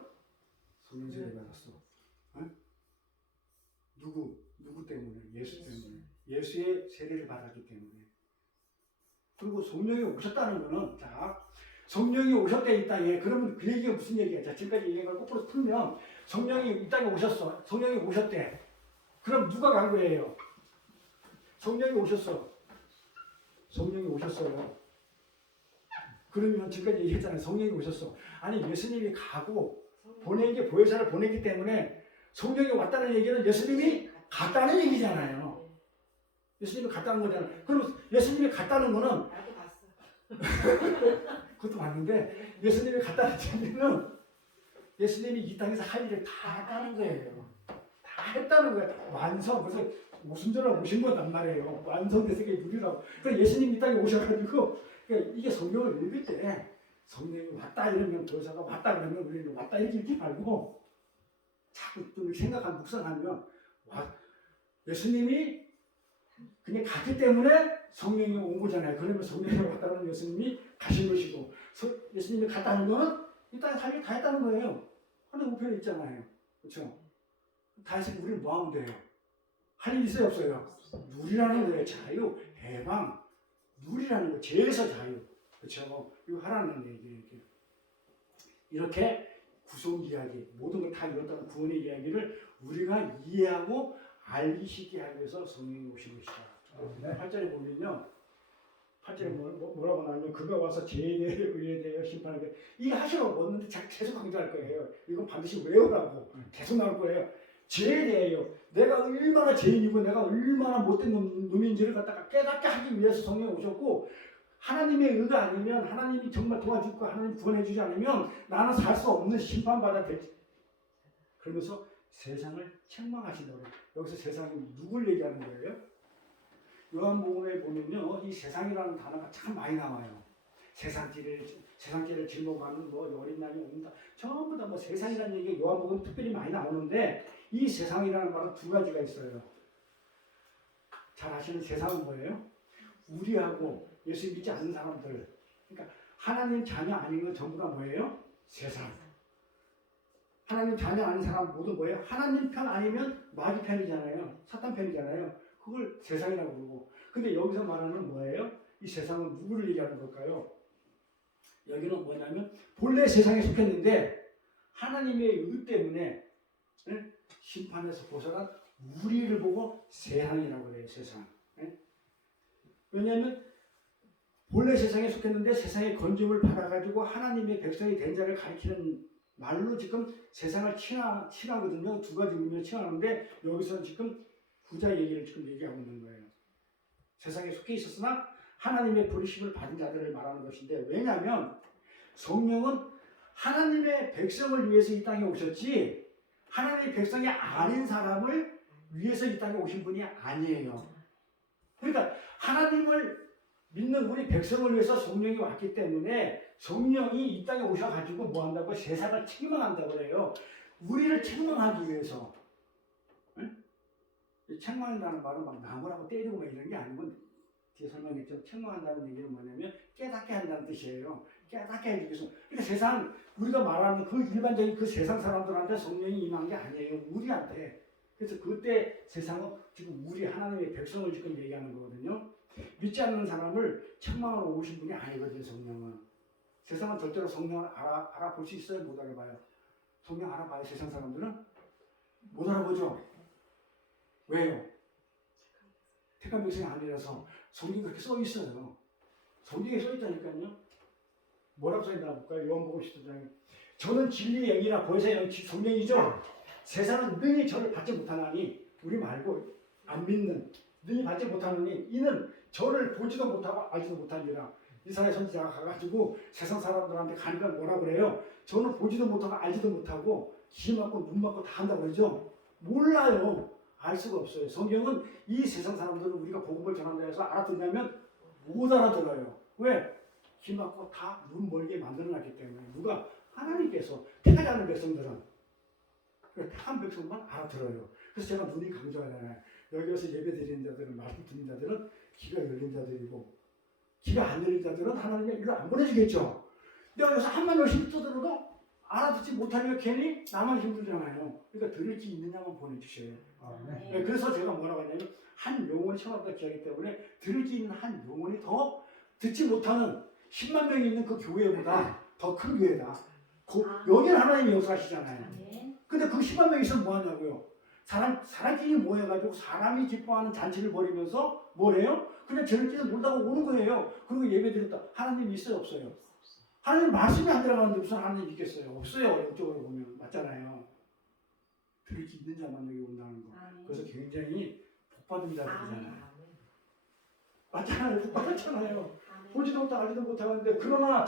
성령 세례 받았어. 누구 때문에? 예수 때문에. 예수의 세례를 받았기 때문에. 그리고 성령이 오셨다는 거는, 자, 성령이 오셨대 이 땅에. 그러면 그 얘기가 무슨 얘기야? 자, 지금까지 얘기한 걸 거꾸로 풀면 성령이 이 땅에 오셨어. 성령이 오셨대. 그럼 누가 간 거예요? 성령이 오셨어. 성령이 오셨어요. 그러면 지금까지 얘기했잖아요. 성령이 오셨어. 아니, 예수님이 가고 보내기, 보혜사를 보냈기 때문에 성령이 왔다는 얘기는 예수님이 갔다는 얘기잖아요. 예수님이 갔다는 거잖아요. 그럼 예수님이 갔다는 거는, 나도 봤어. 그것도 봤는데, 예수님이 갔다는 얘기는 예수님이 이 땅에서 할 일을 다 했다는 거예요. 다 했다는 거예요. 완성. 그래서 오순절에 오신 거단 말이에요. 완성돼서 이게 누리라고. 그래서 예수님이 이 땅에 오셔가지고, 그러니까 이게 성경을 읽을 때 성령이 왔다 이러면 교사가 왔다 그러면 우리는 왔다 이렇게 읽지 말고 자꾸 좀 생각하면 묵상하면 예수님이 그냥 갔기 때문에 성령이 온 거잖아요. 그러면 성령이 왔다는 예수님이 가신 것이고, 예수님이 갔다는 거는 이 땅에 살 일 다 했다는 거예요. 하늘 우편에 있잖아요. 그렇죠? 다 해서 우리는 뭐 하면 돼요? 할 일 있어요, 없어요? 누리라는 거예요. 자유, 해방, 누리라는 거. 죄에서 자유. 그렇죠? 이거 하라는 얘기예요. 이렇게 구속 이야기, 모든 걸 다 이뤘다는 구원의 이야기를 우리가 이해하고 알기 쉽게 하기 위해서 성령이 오신 것이다. 8절에 보면요. 8절에 뭐라고 나오냐면 그가 와서 죄에 대해 의에 대해 심판에 대해 이게 하시라고 없는데 계속 강조할 거예요. 이건 반드시 외우라고 계속 나올 거예요. 죄에 대해요. 내가 얼마나 죄인이고 내가 얼마나 못된 놈인지를 갖다가 깨닫게 하기 위해서 성령이 오셨고, 하나님의 의가 아니면, 하나님이 정말 도와주고 하나님 구원해주지 않으면 나는 살 수 없는 심판받아 되지. 그러면서 세상을 책망하신다고 해요. 여기서 세상이 누굴 얘기하는 거예요? 요한복음에 보면요, 이 세상이라는 단어가 참 많이 나와요. 세상죄를 짊어가는 어린 양이 온다. 전부 다 세상이라는 얘기가 요한복음 특별히 많이 나오는데, 이 세상이라는 말은 두 가지가 있어요. 잘 아시는 세상은 뭐예요? 우리하고 예수 믿지 않는 사람들. 그러니까 하나님 자녀 아닌 건 전부 다 뭐예요? 세상. 하나님 자녀 아닌 사람 모두 뭐예요? 하나님 편 아니면 마귀 편이잖아요. 사탄 편이잖아요. 그걸 세상이라고 부르고. 근데 여기서 말하는 뭐예요? 이 세상은 누구를 얘기하는 걸까요? 여기는 뭐냐면 본래 세상에 속했는데 하나님의 의 때문에 심판에서 벗어난 우리를 보고 세상이라고 해요. 세상. 왜냐하면 본래 세상에 속했는데 세상의 건짐을 받아가지고 하나님의 백성이 된 자를 가리키는 말로 지금 세상을 칭하거든요. 두 가지 의미로 칭하는데 여기서 지금 부자 얘기를 지금 얘기하고 있는 거예요. 세상에 속해 있었으나 하나님의 부르심을 받은 자들을 말하는 것인데, 왜냐하면 성령은 하나님의 백성을 위해서 이 땅에 오셨지 하나님의 백성이 아닌 사람을 위해서 이 땅에 오신 분이 아니에요. 그러니까 하나님을 믿는 우리 백성을 위해서 성령이 왔기 때문에 성령이 이 땅에 오셔가지고 뭐 한다고? 세상을 책망한다고 그래요. 우리를 책망하기 위해서. 책망한다는 말은 막 나무라고 때리고 막 이런 게 아니고, 뒤에 설명했죠. 책망한다는 얘기는 뭐냐면 깨닫게 한다는 뜻이에요. 깨닫게 해주기 위해서. 그러니까 세상, 우리가 말하는 그 일반적인 그 세상 사람들한테 성령이 임한 게 아니에요. 우리한테. 그래서 그때 세상은 지금 우리 하나님의 백성을 지금 얘기하는 거거든요. 믿지 않는 사람을 책망하러 오신 분이 아니거든요. 성령은. 세상은 절대로 성령을 알아볼 수 있어요? 못 알아봐요? 성령 알아봐요? 세상 사람들은? 못 알아보죠? 왜요? 택한 백성이 아니라서 성경에 그렇게 써 있어요. 성경에 써 있다니까요. 뭐라고 써 있나 볼까요? 요한복음 10장에 저는 진리의 영이나 보혜사의 영 성령이죠. 세상은 능히 저를 받지 못하나니 우리 말고 안 믿는 능히 받지 못하느니 이는 저를 보지도 못하고 알지도 못하니라. 이스라엘 선지자가 가가지고 세상 사람들한테 가니까 뭐라 그래요? 저는 보지도 못하고 알지도 못하고 귀 막고 눈 막고 다 한다고 그러죠. 몰라요. 알 수가 없어요. 성경은 이 세상 사람들은 우리가 복음을 전한다 해서 알아듣냐면 못 알아들어요. 왜? 귀 막고 다 눈 멀게 만들어놨기 때문에. 누가? 하나님께서 택하지 않은 백성들은 택한 백성만 알아들어요. 그래서 제가 눈이 강조하잖아요. 여기 와서 예배 드리는 자들은, 말씀 듣는 자들은 귀가 열린 자들이고 귀가 안 열린 자들은 하나님의 일을 안 보내주겠죠. 내가 여기서 한만 열심히 떠들어도 알아듣지 못하면 괜히 나만 힘들잖아요. 그러니까 들을 지 있느냐만 보내주셔요. 네. 그래서 제가 뭐라고 하냐면 한 영혼이 천하보다 귀하기 때문에 들을 지 있는 한 영혼이 더 듣지 못하는 10만 명이 있는 그 교회보다 더 큰 교회다. 여기는 하나님이 역사하시잖아요. 근데 그 10만 명이 있으면 뭐 하냐고요. 사람끼리 모여가지고 사람이 기뻐하는 잔치를 벌이면서 뭐래요? 그냥 저럴지도 모르다고 오는 거예요. 그리고 예배 드렸다. 하나님 있어요? 없어요? 하나님 말씀이 안 들어가는데 무슨 하나님 있겠어요? 없어요. 이쪽으로 보면. 맞잖아요. 들을 수 있는 자만 여기 온다는 거. 그래서 굉장히 복받은 자들이잖아요. 맞잖아요. 복받았잖아요. 보지도 못하고 알지도 못하는데 그러나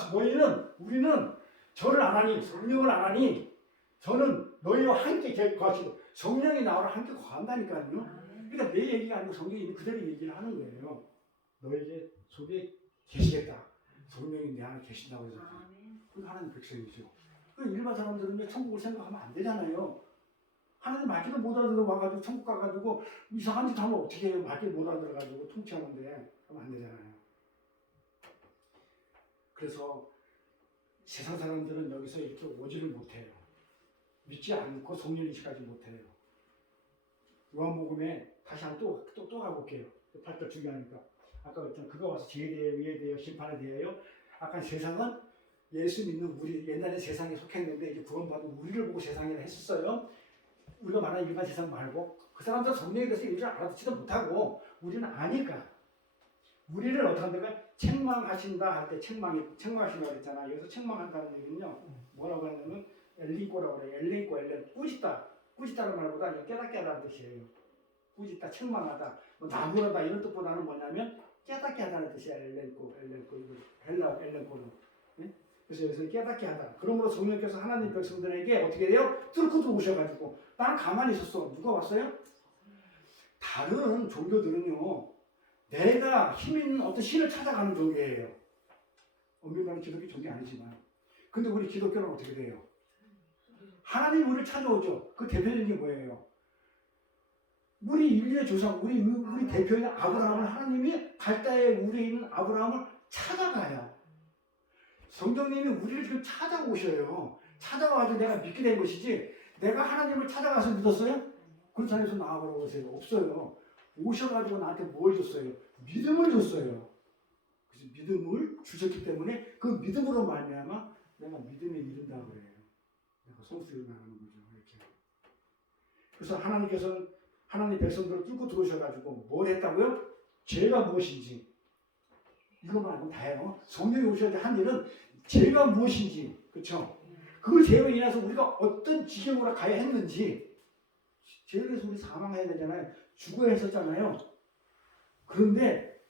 우리는 저를 안 하니 성령을 안 하니 저는 너희와 함께 거하시고 성령이 나와 함께 거한다니까요. 그러니까 내 얘기가 아니고 성경이 그대로 얘기를 하는 거예요. 너에게 속에 계시겠다. 성령이 내 안에 계신다고 해서 그게 하나님 백성이죠. 일반 사람들은 천국을 생각하면 안 되잖아요. 하나님 말귀도 못 알아들어 와가지고 천국 가가지고 이상한 짓 하면 어떻게 해요? 말귀 못 알아들어가지고 통치하는데 하면 안 되잖아요. 그래서 세상 사람들은 여기서 이렇게 오지를 못해요. 믿지 않고 성령 인식하지 못해요. 요한복음에 다시 한번 또 가볼게요. 8절 중요하니까. 아까 그랬잖아요. 그가 와서 죄에 대해 위에 대해 심판에 대하여. 아까 세상은 예수 믿는 우리 옛날에 세상에 속했는데 이제 구원받은 우리를 보고 세상이라 했었어요. 우리가 말하는 일반 세상 말고 그 사람들 성령에 대해서 일을 알아듣지도 못하고 우리는 아니까 우리를 어떻게 한다까 책망하신다 할 때 책망하신다고 그랬잖아. 여기서 책망한다는 얘기는요. 뭐라고 하냐면 엘리꼬라고 그래요. 엘리꼬 꾸짖다는 말보다 깨닫게 하다는 뜻이에요. 꾸짖다, 책망하다, 뭐 나무라다 이런 뜻보다는 뭐냐면 깨닫게 하다는 뜻이야. 엘리꼬 헬라 엘리꼬는. 네? 그래서 여기서 깨닫게 하다. 그러므로 성령께서 하나님 백성들에게 어떻게 돼요? 뚫고 들어오셔가지고 나는 가만히 있었어. 누가 왔어요? 다른 종교들은요. 내가 힘 있는 어떤 신을 찾아가는 종교예요. 엄밀하게 기독교 종교 아니지만. 근데 우리 기독교는 어떻게 돼요? 하나님이 우리를 찾아오죠. 그 대표적인 게 뭐예요? 우리 인류의 조상, 우리 대표인 아브라함을 하나님이 갈대에 우리에 있는 아브라함을 찾아가요. 성령님이 우리를 지금 찾아오셔요. 찾아와가지고 내가 믿게 된 것이지 내가 하나님을 찾아가서 믿었어요? 그렇지 않아서 나와보라고 하세요. 없어요. 오셔가지고 나한테 뭘 줬어요? 믿음을 줬어요. 그래서 믿음을 주셨기 때문에 그 믿음으로 말미암아 내가 믿음에 이른다고 그래요. 내가 성수를 나가는 거죠. 이렇게. 그래서 하나님께서는 하나님 백성들을 뚫고 들어오셔가지고 뭘 했다고요? 죄가 무엇인지 이것만 알고 다예요. 성령이 오셔서 한 일은 죄가 무엇인지, 그렇죠? 그 죄로 인해서 우리가 어떤 지경으로 가야 했는지 죄를 해서 우리 사망해야 되잖아요. 죽어야 했었잖아요. 그런데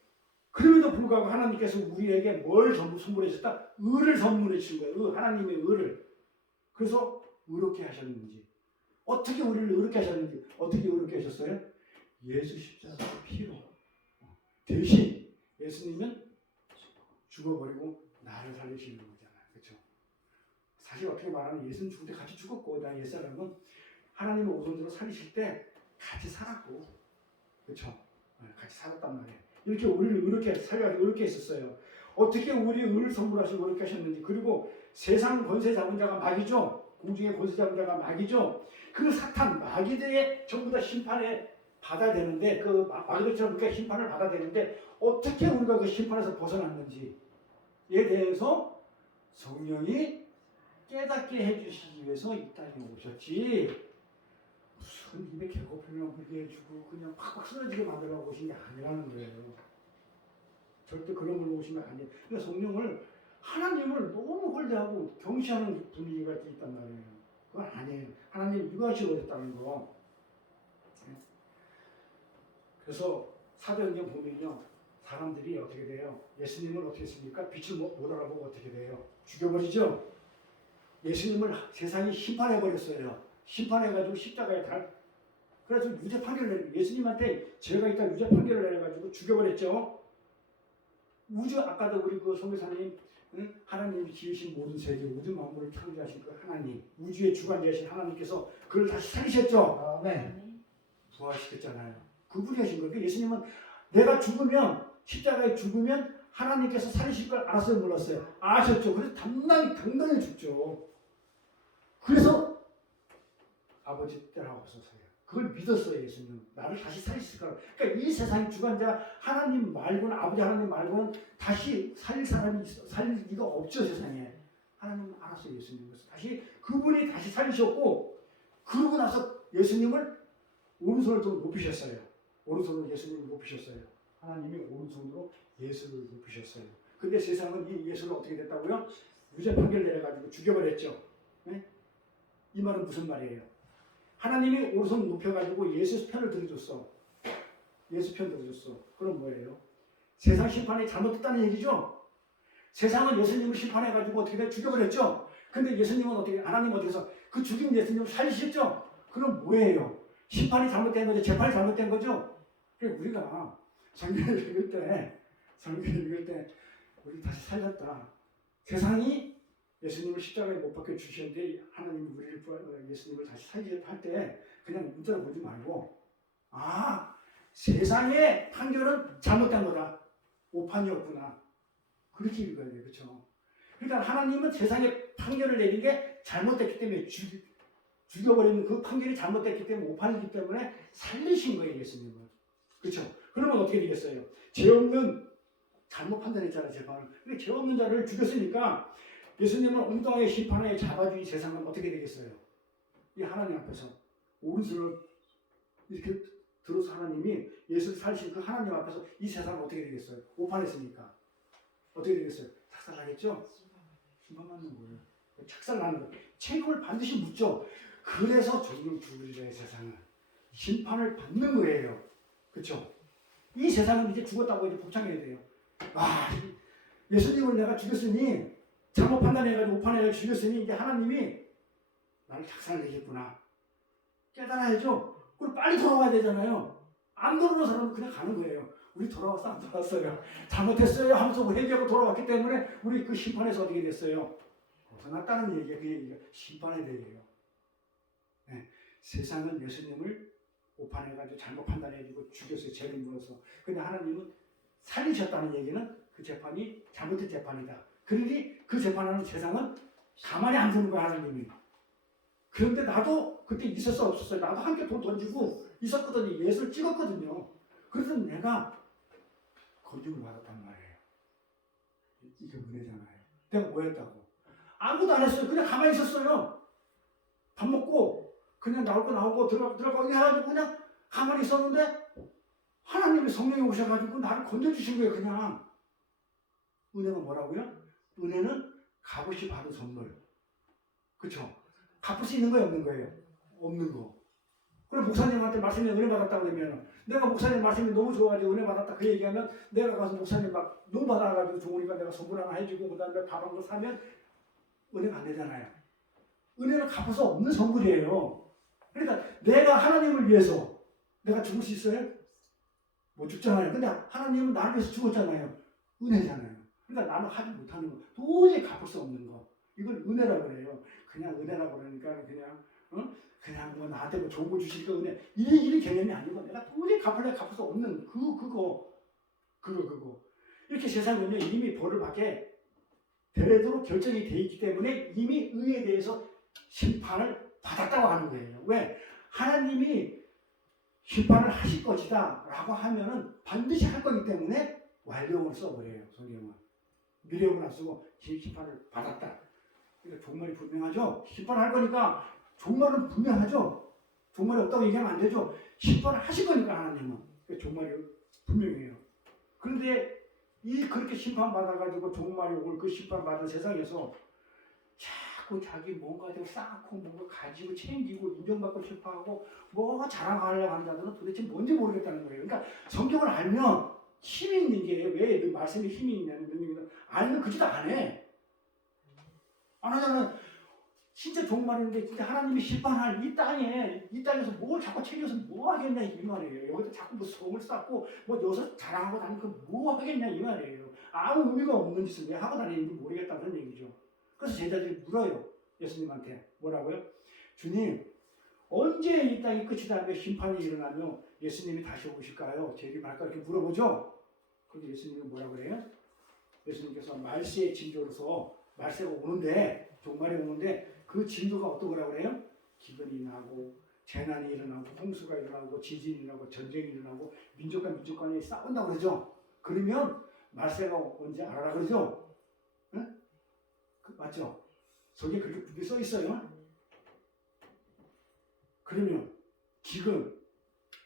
그럼에도 불구하고 하나님께서 우리에게 뭘 전부 선물해 주셨다? 의를 선물해 주신 거예요. 하나님의 의를. 그래서 의롭게 하셨는지 어떻게 우리를 의롭게 하셨는지 어떻게 의롭게 하셨어요? 예수 십자가 피로 대신 예수님은 죽어버리고 나를 살리시는 거잖아요. 그렇죠? 사실 어떻게 말하면 예수는 죽을 때 같이 죽었고 나 옛사람은 하나님의 오손으로 살리실 때 같이 살았고 그렇죠? 같이 살았단 말이에요. 이렇게 우리를 의롭게 살려가지고 의롭게 했었어요. 어떻게 우리 의를 선물하시고 의롭게 하셨는지 그리고 세상 권세 잡은 자가 마귀죠. 공중의 권세 잡은 자가 마귀죠. 그 사탄 마귀들의 전부 다 심판에 받아야 되는데 그 마귀들처럼 그렇게 심판을 받아야 되는데 어떻게 우리가 그 심판에서 벗어났는지에 대해서 성령이 깨닫게 해주시기 위해서 이 땅에 오셨지 무슨 입에 개고프면 그냥 그렇게 해주고 그냥 팍팍 쓰러지게 만들어 오신 게 아니라는 거예요. 절대 그런 걸로 오시면 안 돼요. 그러니까 성령을 하나님을 너무 홀대하고 경시하는 분위기가 있단 말이에요. 그건 아니에요. 하나님 육아시 오셨다는 거. 그래서 사도행전 보면요, 사람들이 어떻게 돼요? 예수님을 어떻게 했습니까? 빛을 못 알아보고 어떻게 돼요? 죽여버리죠. 예수님을 세상이 심판해버렸어요. 심판해가지고 십자가에 그래서 유죄 판결을 내리고 예수님한테 죄가 있다 유죄 판결을 내려가지고 죽여버렸죠. 우주 아까도 우리 그 성교사님 하나님이 지으신 모든 세계 모든 만물을 창조하신 그 하나님 우주의 주관자이신 하나님께서 그걸 다시 살리셨죠. 아멘. 부활시켰잖아요. 그분이 하신 거예요. 예수님은 내가 죽으면 십자가에 죽으면 하나님께서 살리실 걸 알았어요, 몰랐어요? 아셨죠. 그래서 당당히 죽죠. 그래서 아버지 때라고서서요. 그걸 믿었어요, 예수님은. 나를 다시 살리실 거라고. 그러니까 이 세상의 주관자 하나님 말고는 아버지 하나님 말고는 다시 살릴 사람이 살릴 리가 없죠, 세상에. 하나님은 알았어요, 예수님. 그래서 다시 그분이 다시 살리셨고 그러고 나서 예수님을 오른손을 좀 높이셨어요. 오른손으로 예수님을 높이셨어요. 하나님이 오른손으로 예수를 높이셨어요. 근데 세상은 이 예수를 어떻게 됐다고요? 유죄 판결 내려가지고 죽여버렸죠. 네? 이 말은 무슨 말이에요? 하나님이 오른손 높여가지고 예수 편을 들어줬어. 예수 편 들어줬어. 그럼 뭐예요? 세상 심판이 잘못됐다는 얘기죠? 세상은 예수님을 심판해가지고 어떻게 돼? 죽여버렸죠? 근데 예수님은 어떻게, 하나님 어떻게 해서 그 죽인 예수님을 살리셨죠? 그럼 뭐예요? 심판이 잘못된 거죠? 재판이 잘못된 거죠? 그래서 우리가 성경을 읽을 때 우리 다시 살렸다. 세상이 예수님을 십자가에 못 박혀 주셨는데 하나님이 우리를 예수님을 다시 살리려 할 때 그냥 문자로 보지 말고 세상의 판결은 잘못된 거다. 오판이었구나. 그렇게 읽어야 돼요. 그렇죠? 그러니까 하나님은 세상에 판결을 내린 게 잘못됐기 때문에 죽여버리는 그 판결이 잘못됐기 때문에 오판이기 때문에 살리신 거예요. 예수님은. 그렇죠? 그러면 어떻게 되겠어요? 죄 없는 잘못 판단했잖아요. 재판을. 근데 죄 없는 자를 죽였으니까 예수님은 엉뚱하게 심판에 잡아준 이 세상은 어떻게 되겠어요? 이 하나님 앞에서 오른손을 이렇게 들어서 하나님이 예수를 살리신 그 하나님 앞에서 이 세상은 어떻게 되겠어요? 오판했으니까 어떻게 되겠어요? 착살나겠죠? 심판받는 거예요. 착살나는 거예요. 책임을 반드시 묻죠. 그래서 죽으리라의 세상은 심판을 받는 거예요. 그렇죠? 이 세상은 이제 죽었다고 이제 복창해야 돼요. 예수님을 내가 죽였으니 잘못 판단해가지고 오판해가지고 죽였으니 이제 하나님이 나를 착살내겠구나. 깨달아야죠. 그리고 빨리 돌아와야 되잖아요. 안 돌아오는 사람은 그냥 가는 거예요. 우리 돌아왔어 안 돌아왔어요? 잘못했어요 하면서 회개하고 돌아왔기 때문에 우리 그 심판에서 어떻게 됐어요? 벗어났다는 얘기가 그 얘기가 심판에 대해요. 네. 세상은 예수님을 오판해가지고 잘못 판단해가지고 죽였어요. 죄를 물어서. 근데 하나님은 살리셨다는 얘기는 그 재판이 잘못된 재판이다. 그러니 그 재판하는 세상은 가만히 안 두는 거야 하나님이. 그런데 나도 그때 있었어 없었어요? 나도 함께 돈 던지고 있었거든요. 예수를 찍었거든요. 그래서 내가 건중을 받았단 말이에요. 이게 은혜잖아요. 내가 뭐 했다고? 아무것도 안 했어요. 그냥 가만히 있었어요. 밥 먹고 그냥 나오고 들어가고 해가지고 그냥 가만히 있었는데 하나님의 성령이 오셔가지고 나를 건져주신 거예요. 그냥. 은혜가 뭐라고요? 은혜는 값없이 받은 선물. 그렇죠? 갚을 수 있는 거예요, 없는 거예요? 없는 거. 그래 목사님한테 말씀에 은혜 받았다고 그러면 내가 목사님 말씀이 너무 좋아가지고 은혜 받았다 그 얘기하면 내가 가서 목사님 막 너무 받아가지고 좋으니까 내가 선물 하나 해주고 그 다음에 밥 한 거 사면 은혜가 안 되잖아요. 은혜는 갚을 수 없는 선물이에요. 그러니까 내가 하나님을 위해서 내가 죽을 수 있어요? 못 죽잖아요. 근데 하나님은 나를 위해서 죽었잖아요. 은혜잖아요. 그러니까 나는 하지 못하는 거, 도저히 갚을 수 없는 거, 이걸 은혜라고 그래요. 그냥 은혜라고 그러니까 그냥 뭐 나한테 뭐 좋은 거 주시니까 은혜, 이런 개념이 아니고 내가 도저히 갚을 수 없는 그거 이렇게 세상은요 이미 벌을 받게 되도록 결정이 돼 있기 때문에 이미 의에 대해서 심판을 받았다고 하는 거예요. 왜? 하나님이 심판을 하실 것이다 라고 하면은 반드시 할 거기 때문에 완료를 써버려요. 성경은 미래형을 안 쓰고 심판을 받았다. 그러니까 종말이 분명하죠. 심판할 거니까 종말은 분명하죠. 종말이 없다고 얘기하면 안 되죠. 심판을 하실 거니까 하나님은. 종말이 분명해요. 그런데 그렇게 심판받아가지고 종말이 올 그 심판받은 세상에서 자꾸 자기 뭔가 좀 쌓고 뭔가 가지고 챙기고 인정받고 싶어하고 뭐 자랑하려고 한다더니 도대체 뭔지 모르겠다는 거예요. 그러니까 성경을 알면 힘이 있는 게 왜 말씀에 힘이 있냐면 알면 그 짓 안 해. 안 하잖아요. 진짜 종말인데 진짜 하나님이 심판할 이 땅에서 뭘 자꾸 챙겨서 뭐 하겠냐 이 말이에요. 여기다 자꾸 뭐 성을 쌓고 뭐 여기서 자랑하고 다니니까 뭐 하겠냐 이 말이에요. 아무 의미가 없는 짓을 왜 하고 다니는지 모르겠다는 얘기죠. 그래서 제자들이 물어요. 예수님한테 뭐라고요? 주님 언제 이 땅이 끝이 나며 심판이 일어나며 예수님이 다시 오실까요? 재림할까 이렇게 물어보죠. 그런데 예수님이 뭐라고 그래요? 예수님께서 말세의 징조로서 말세가 오는데 종말이 오는데 그 징조가 어떤 거라고 그래요? 기근이 나고 재난이 일어나고 홍수가 일어나고 지진이 일어나고 전쟁이 일어나고 민족과 민족 간에 싸운다고 그러죠. 그러면 말세가 언제 알아라 그러죠. 응? 맞죠? 저게 그렇게 분명히 써 있어요. 그러면 기근,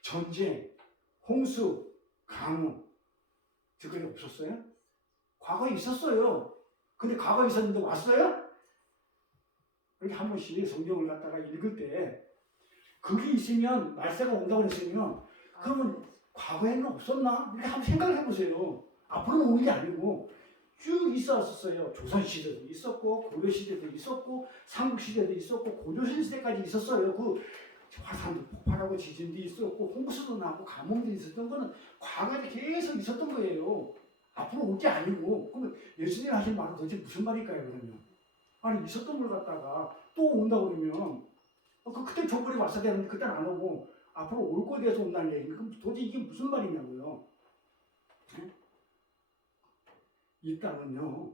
전쟁, 홍수, 강우 저게 없었어요? 과거에 있었어요. 근데 과거에 있었는데 왔어요? 이렇게 한 번씩 성경을 갖다가 읽을 때 그게 있으면 말세가 온다고 했으면 그러면 과거에는 없었나? 이렇게 한번 생각을 해보세요. 앞으로 오는 게 아니고 쭉 있었어요. 조선시대도 있었고 고려시대도 있었고 삼국시대도 있었고 고조선시대까지 있었어요. 그 화산도 폭발하고 지진도 있었고 홍수도 나고 가뭄도 있었던 거는 과거에 계속 있었던 거예요. 앞으로 올 게 아니고 그러면 예수님이 하신 말은 도대체 무슨 말일까요 그러면? 아니 있었던 걸 갖다가 또 온다고 그러면 그때 종말이 왔어야 되는데 그때는 안 오고 앞으로 올 거에 대해서 온다는 얘기. 그럼 도대체 이게 무슨 말이냐고요. 네? 이 땅은요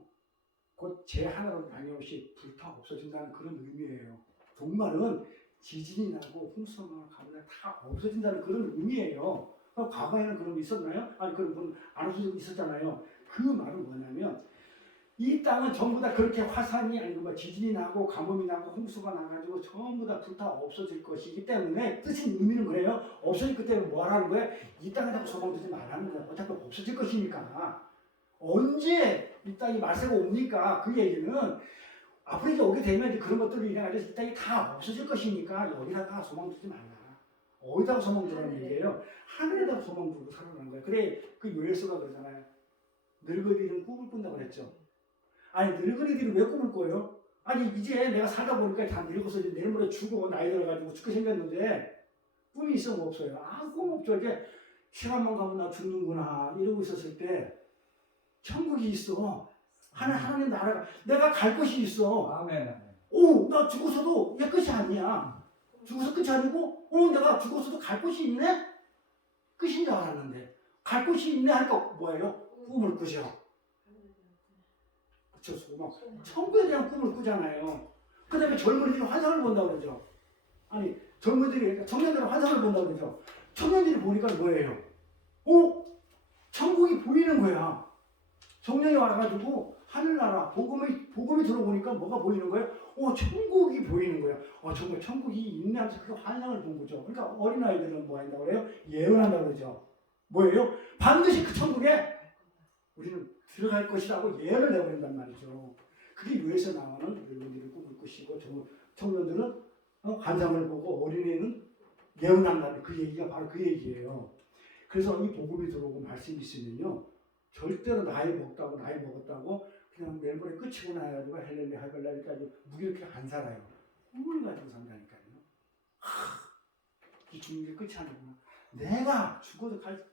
곧 제 하나로 당연없이 불타 없어진다는 그런 의미예요. 종말은 지진이 나고 홍수가 나고 가뭄이 다 없어진다는 그런 의미예요. 과거에는 그런 게 있었나요? 아니 그런 안 없어진 게 있었잖아요. 그 말은 뭐냐면 이 땅은 전부 다 그렇게 화산이 아니고 뭐 지진이 나고 가뭄이 나고 홍수가 나가지고 전부 다 불타 없어질 것이기 때문에 뜻인 의미는 그래요. 없어질 것 때문에 뭐 하라는 거예요? 이 땅에다가 소망 두지 말라는 거예요. 어차피 없어질 것이니까. 언제 이 땅이 말세가 옵니까? 그 얘기는 앞으로 이제 오게 되면 이제 그런 것들이 일어나서 이 땅이 다 없어질 것이니까 여기다가 소망 두지 말라. 어디다가 소망 두라는 얘기예요? 하늘에다가 소망 두고 살아가는 거예요. 그래 그 요엘서가 그러잖아요. 늙은이들은 꿈을 꾼다고 그랬죠. 아니 늙은이들이 왜 꿈을 꿔요? 아니 이제 내가 살다 보니까 다 늙어서 이제 내일 모레 죽어 나이 들어가지고 죽게 생겼는데 꿈이 있어 뭐 없어요? 꿈 없죠. 이제 시간만 가면 나 죽는구나 이러고 있었을 때 천국이 있어. 하나님 나라가 내가 갈 곳이 있어. 아멘. 나 죽어서도 이게 끝이 아니야. 죽어서 끝이 아니고 내가 죽어서도 갈 곳이 있네? 끝인 줄 알았는데 갈 곳이 있네 하니까 뭐예요? 꿈을 꾸죠. 그쵸, 소망. 천국에 대한 꿈을 꾸잖아요. 그 다음에 젊은이들이 환상을 본다고 그러죠. 아니 젊은이들이 청년들은 환상을 본다고 그러죠. 청년들이 보니까 뭐예요? 천국이 보이는 거야. 성령이 와가지고 하늘나라 복음이 들어보니까 뭐가 보이는 거예요? 천국이 보이는 거야. 정말 천국이 있네 하면서 그 환상을 본 거죠. 그러니까 어린아이들은 뭐 한다고 그래요? 예언한다고 그러죠. 뭐예요? 반드시 그 천국에 우리는 들어갈 것이라고 예언을 내버린단 말이죠. 그게 요에서 나오는 늙은이들은 꿈을 꾸시고 청년들은 환상을 보고 어린이는 예언한다는 그 얘기가 바로 그 얘기예요. 그래서 이 복음이 들어오고 말씀이 있으면요. 절대로 나이 먹었다고 그냥 내일 모레 끝이구나 해가지고 헬렐루야 할렐루야까지 무기력하게 안 살아요. 꿈을 가지고 산다니까요. 이 죽는 게 끝이 아니구나. 내가 죽어도 갈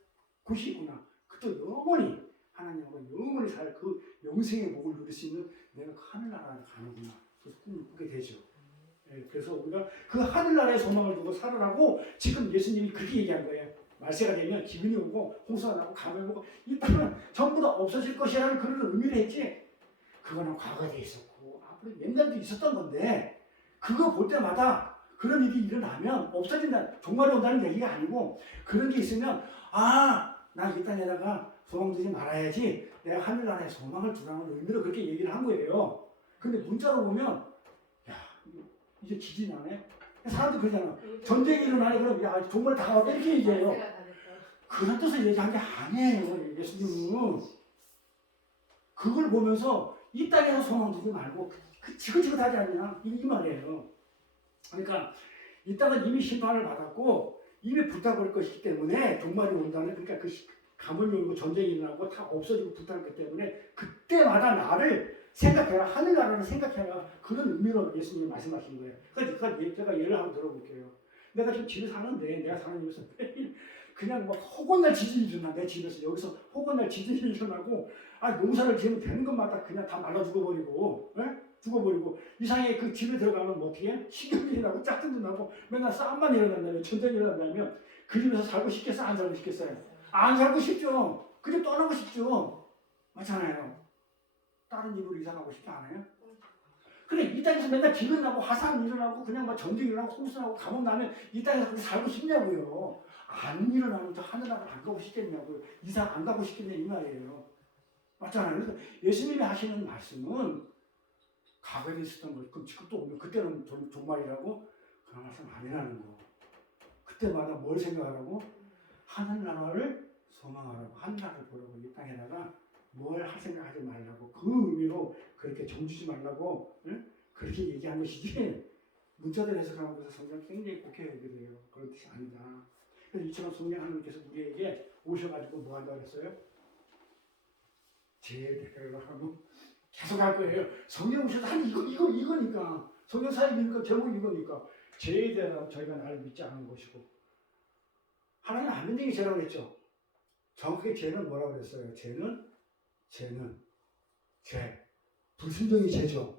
곳이구나. 그또 영원히 하나님하고 영원히 살 그 영생의 복을 누릴 수 있는 내가 그 하늘나라를 가는구나. 그래서 꿈을 꾸게 되죠. 그래서 우리가 그 하늘나라의 소망을 두고 살으라고 지금 예수님이 그렇게 얘기한 거예요. 말세가 되면 기근이 오고 홍수가 나고 가뭄이 오고 이 땅은 전부 다 없어질 것이라는 그런 의미를 했지. 그거는 과거에 있었고 앞으로 옛날에도 있었던 건데 그거 볼 때마다 그런 일이 일어나면 없어진다. 종말이 온다는 얘기가 아니고 그런 게 있으면 나 이 땅에다가 소망 두지 말아야지. 내가 하늘나라에 소망을 두라는 의미로 그렇게 얘기를 한 거예요. 근데 문자로 보면 이제 지진 나네. 사람들 그러잖아. 전쟁이 일어나니 그럼 야 정말 다가왔다 이렇게 얘기해요. 그런 뜻을 얘기한 게 아니에요. 예수님은 그걸 보면서 이 땅에서 소망 두지 말고 지긋지긋하지 않냐 이 말이에요. 그러니까 이 땅은 이미 심판을 받았고 이미 불타버릴 것이기 때문에 종말이 온다는 그러니까 그 가문이 오고 전쟁이 일어나고 다 없어지고 불타기 때문에 그때마다 나를 생각해라 하늘나라를 생각해라 그런 의미로 예수님이 말씀하신 거예요. 그러니까 제가 예를 한번 들어볼게요. 내가 지금 집에 사는데 내가 사는 집에서 매일 그냥 뭐 허건날 지진이 일어나 내 집에서 여기서 허건날 지진이 일어나고 농사를 지으면 되는 것마다 그냥 다 말라 죽어버리고 죽어버리고 이상하게 그 집에 들어가면 뭐 어떻게 해? 신경질이 나고 짜증도 나고 맨날 싸움만 일어난다면 전쟁이 일어난다면 그 집에서 살고 싶겠어요? 안 살고 싶겠어요? 안 살고 싶죠. 그냥 떠나고 싶죠. 맞잖아요. 다른 집으로 이사 가고 싶지 않아요? 근데 이 땅에서 맨날 기근 나고 화산 일어나고 그냥 막 전쟁 일어나고 홍수 나고 감옥 나면 이 땅에서 그렇게 살고 싶냐고요. 안 일어나면 저 하늘나라 안 가고 싶겠냐고요. 이사 안 가고 싶겠냐 이 말이에요. 맞잖아요. 그래서 예수님이 하시는 말씀은 과거에 있었던 걸 그럼 지금 또 오면 그때는 종말이라고 그런 말씀 아니라는 거. 그때마다 뭘 생각하라고? 하늘나라를 소망하라고 하늘나라를 보라고 이 땅에다가 뭘 할 생각하지 말라고 그 의미로 그렇게 정주지 말라고 그렇게 얘기한 것이지 문자들 해석하는 것에서 성경 굉장히 곡해 얘기해요. 그런 뜻이 아니다. 그래서 이처럼 성령 하나님께서 우리에게 오셔가지고 뭐 한다고 했어요? 제대로 하고 계속 할 거예요. 성령 오셔서 한 이거니까 성령 사역이니까 제목이 이거니까 제대로 저희가 나를 믿지 않은 것이고 하나님 안 믿는 게 죄라고 했죠. 정확하게 죄는 뭐라고 그랬어요? 죄는 죄. 불순종이 죄죠.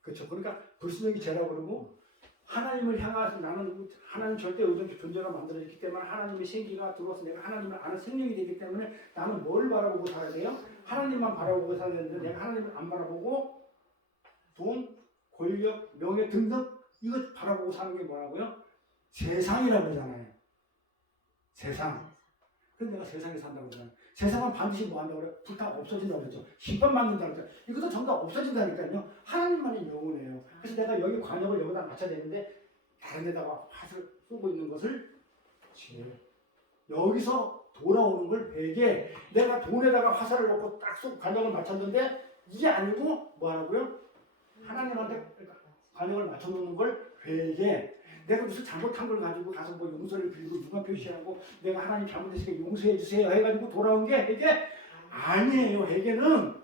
그렇죠. 그러니까 불순종이 죄라고 그러고 하나님을 향해서 나는 하나님 절대 의존적 존재가 만들어졌기 때문에 하나님의 생기가 들어와서 내가 하나님을 아는 생명이 되기 때문에 나는 뭘 바라보고 살아야 돼요? 하나님만 바라보고 살아야 되는데 내가 하나님을 안 바라보고 돈, 권력, 명예 등등 이거 바라보고 사는 게 뭐라고요? 세상이라고 그러잖아요. 세상. 그래서 내가 세상에 산다고 그러잖아요. 세상은 반드시 뭐 한다고 그래요? 불타 없어진다고 그랬죠. 심판받는다고 그랬죠. 이것도 전부 다 없어진다니까요. 하나님만이 영원해요. 그래서 내가 여기 관역을 여기다 맞춰야 되는데 다른 데다가 화를 쏘고 있는 것을 여기서 돌아오는 걸 베개 내가 돈에다가 화살을 놓고 딱 쏘고 관역을 맞췄는데 이게 아니고 뭐 하라고요? 하나님한테 관역을 맞춰놓는 걸 베개 내가 무슨 잘못한 걸 가지고 가서 뭐 용서를 빌고 누가 표시하고 내가 하나님 잘못했으니까 용서해 주세요 해가지고 돌아온 게 회개 아니에요. 회개는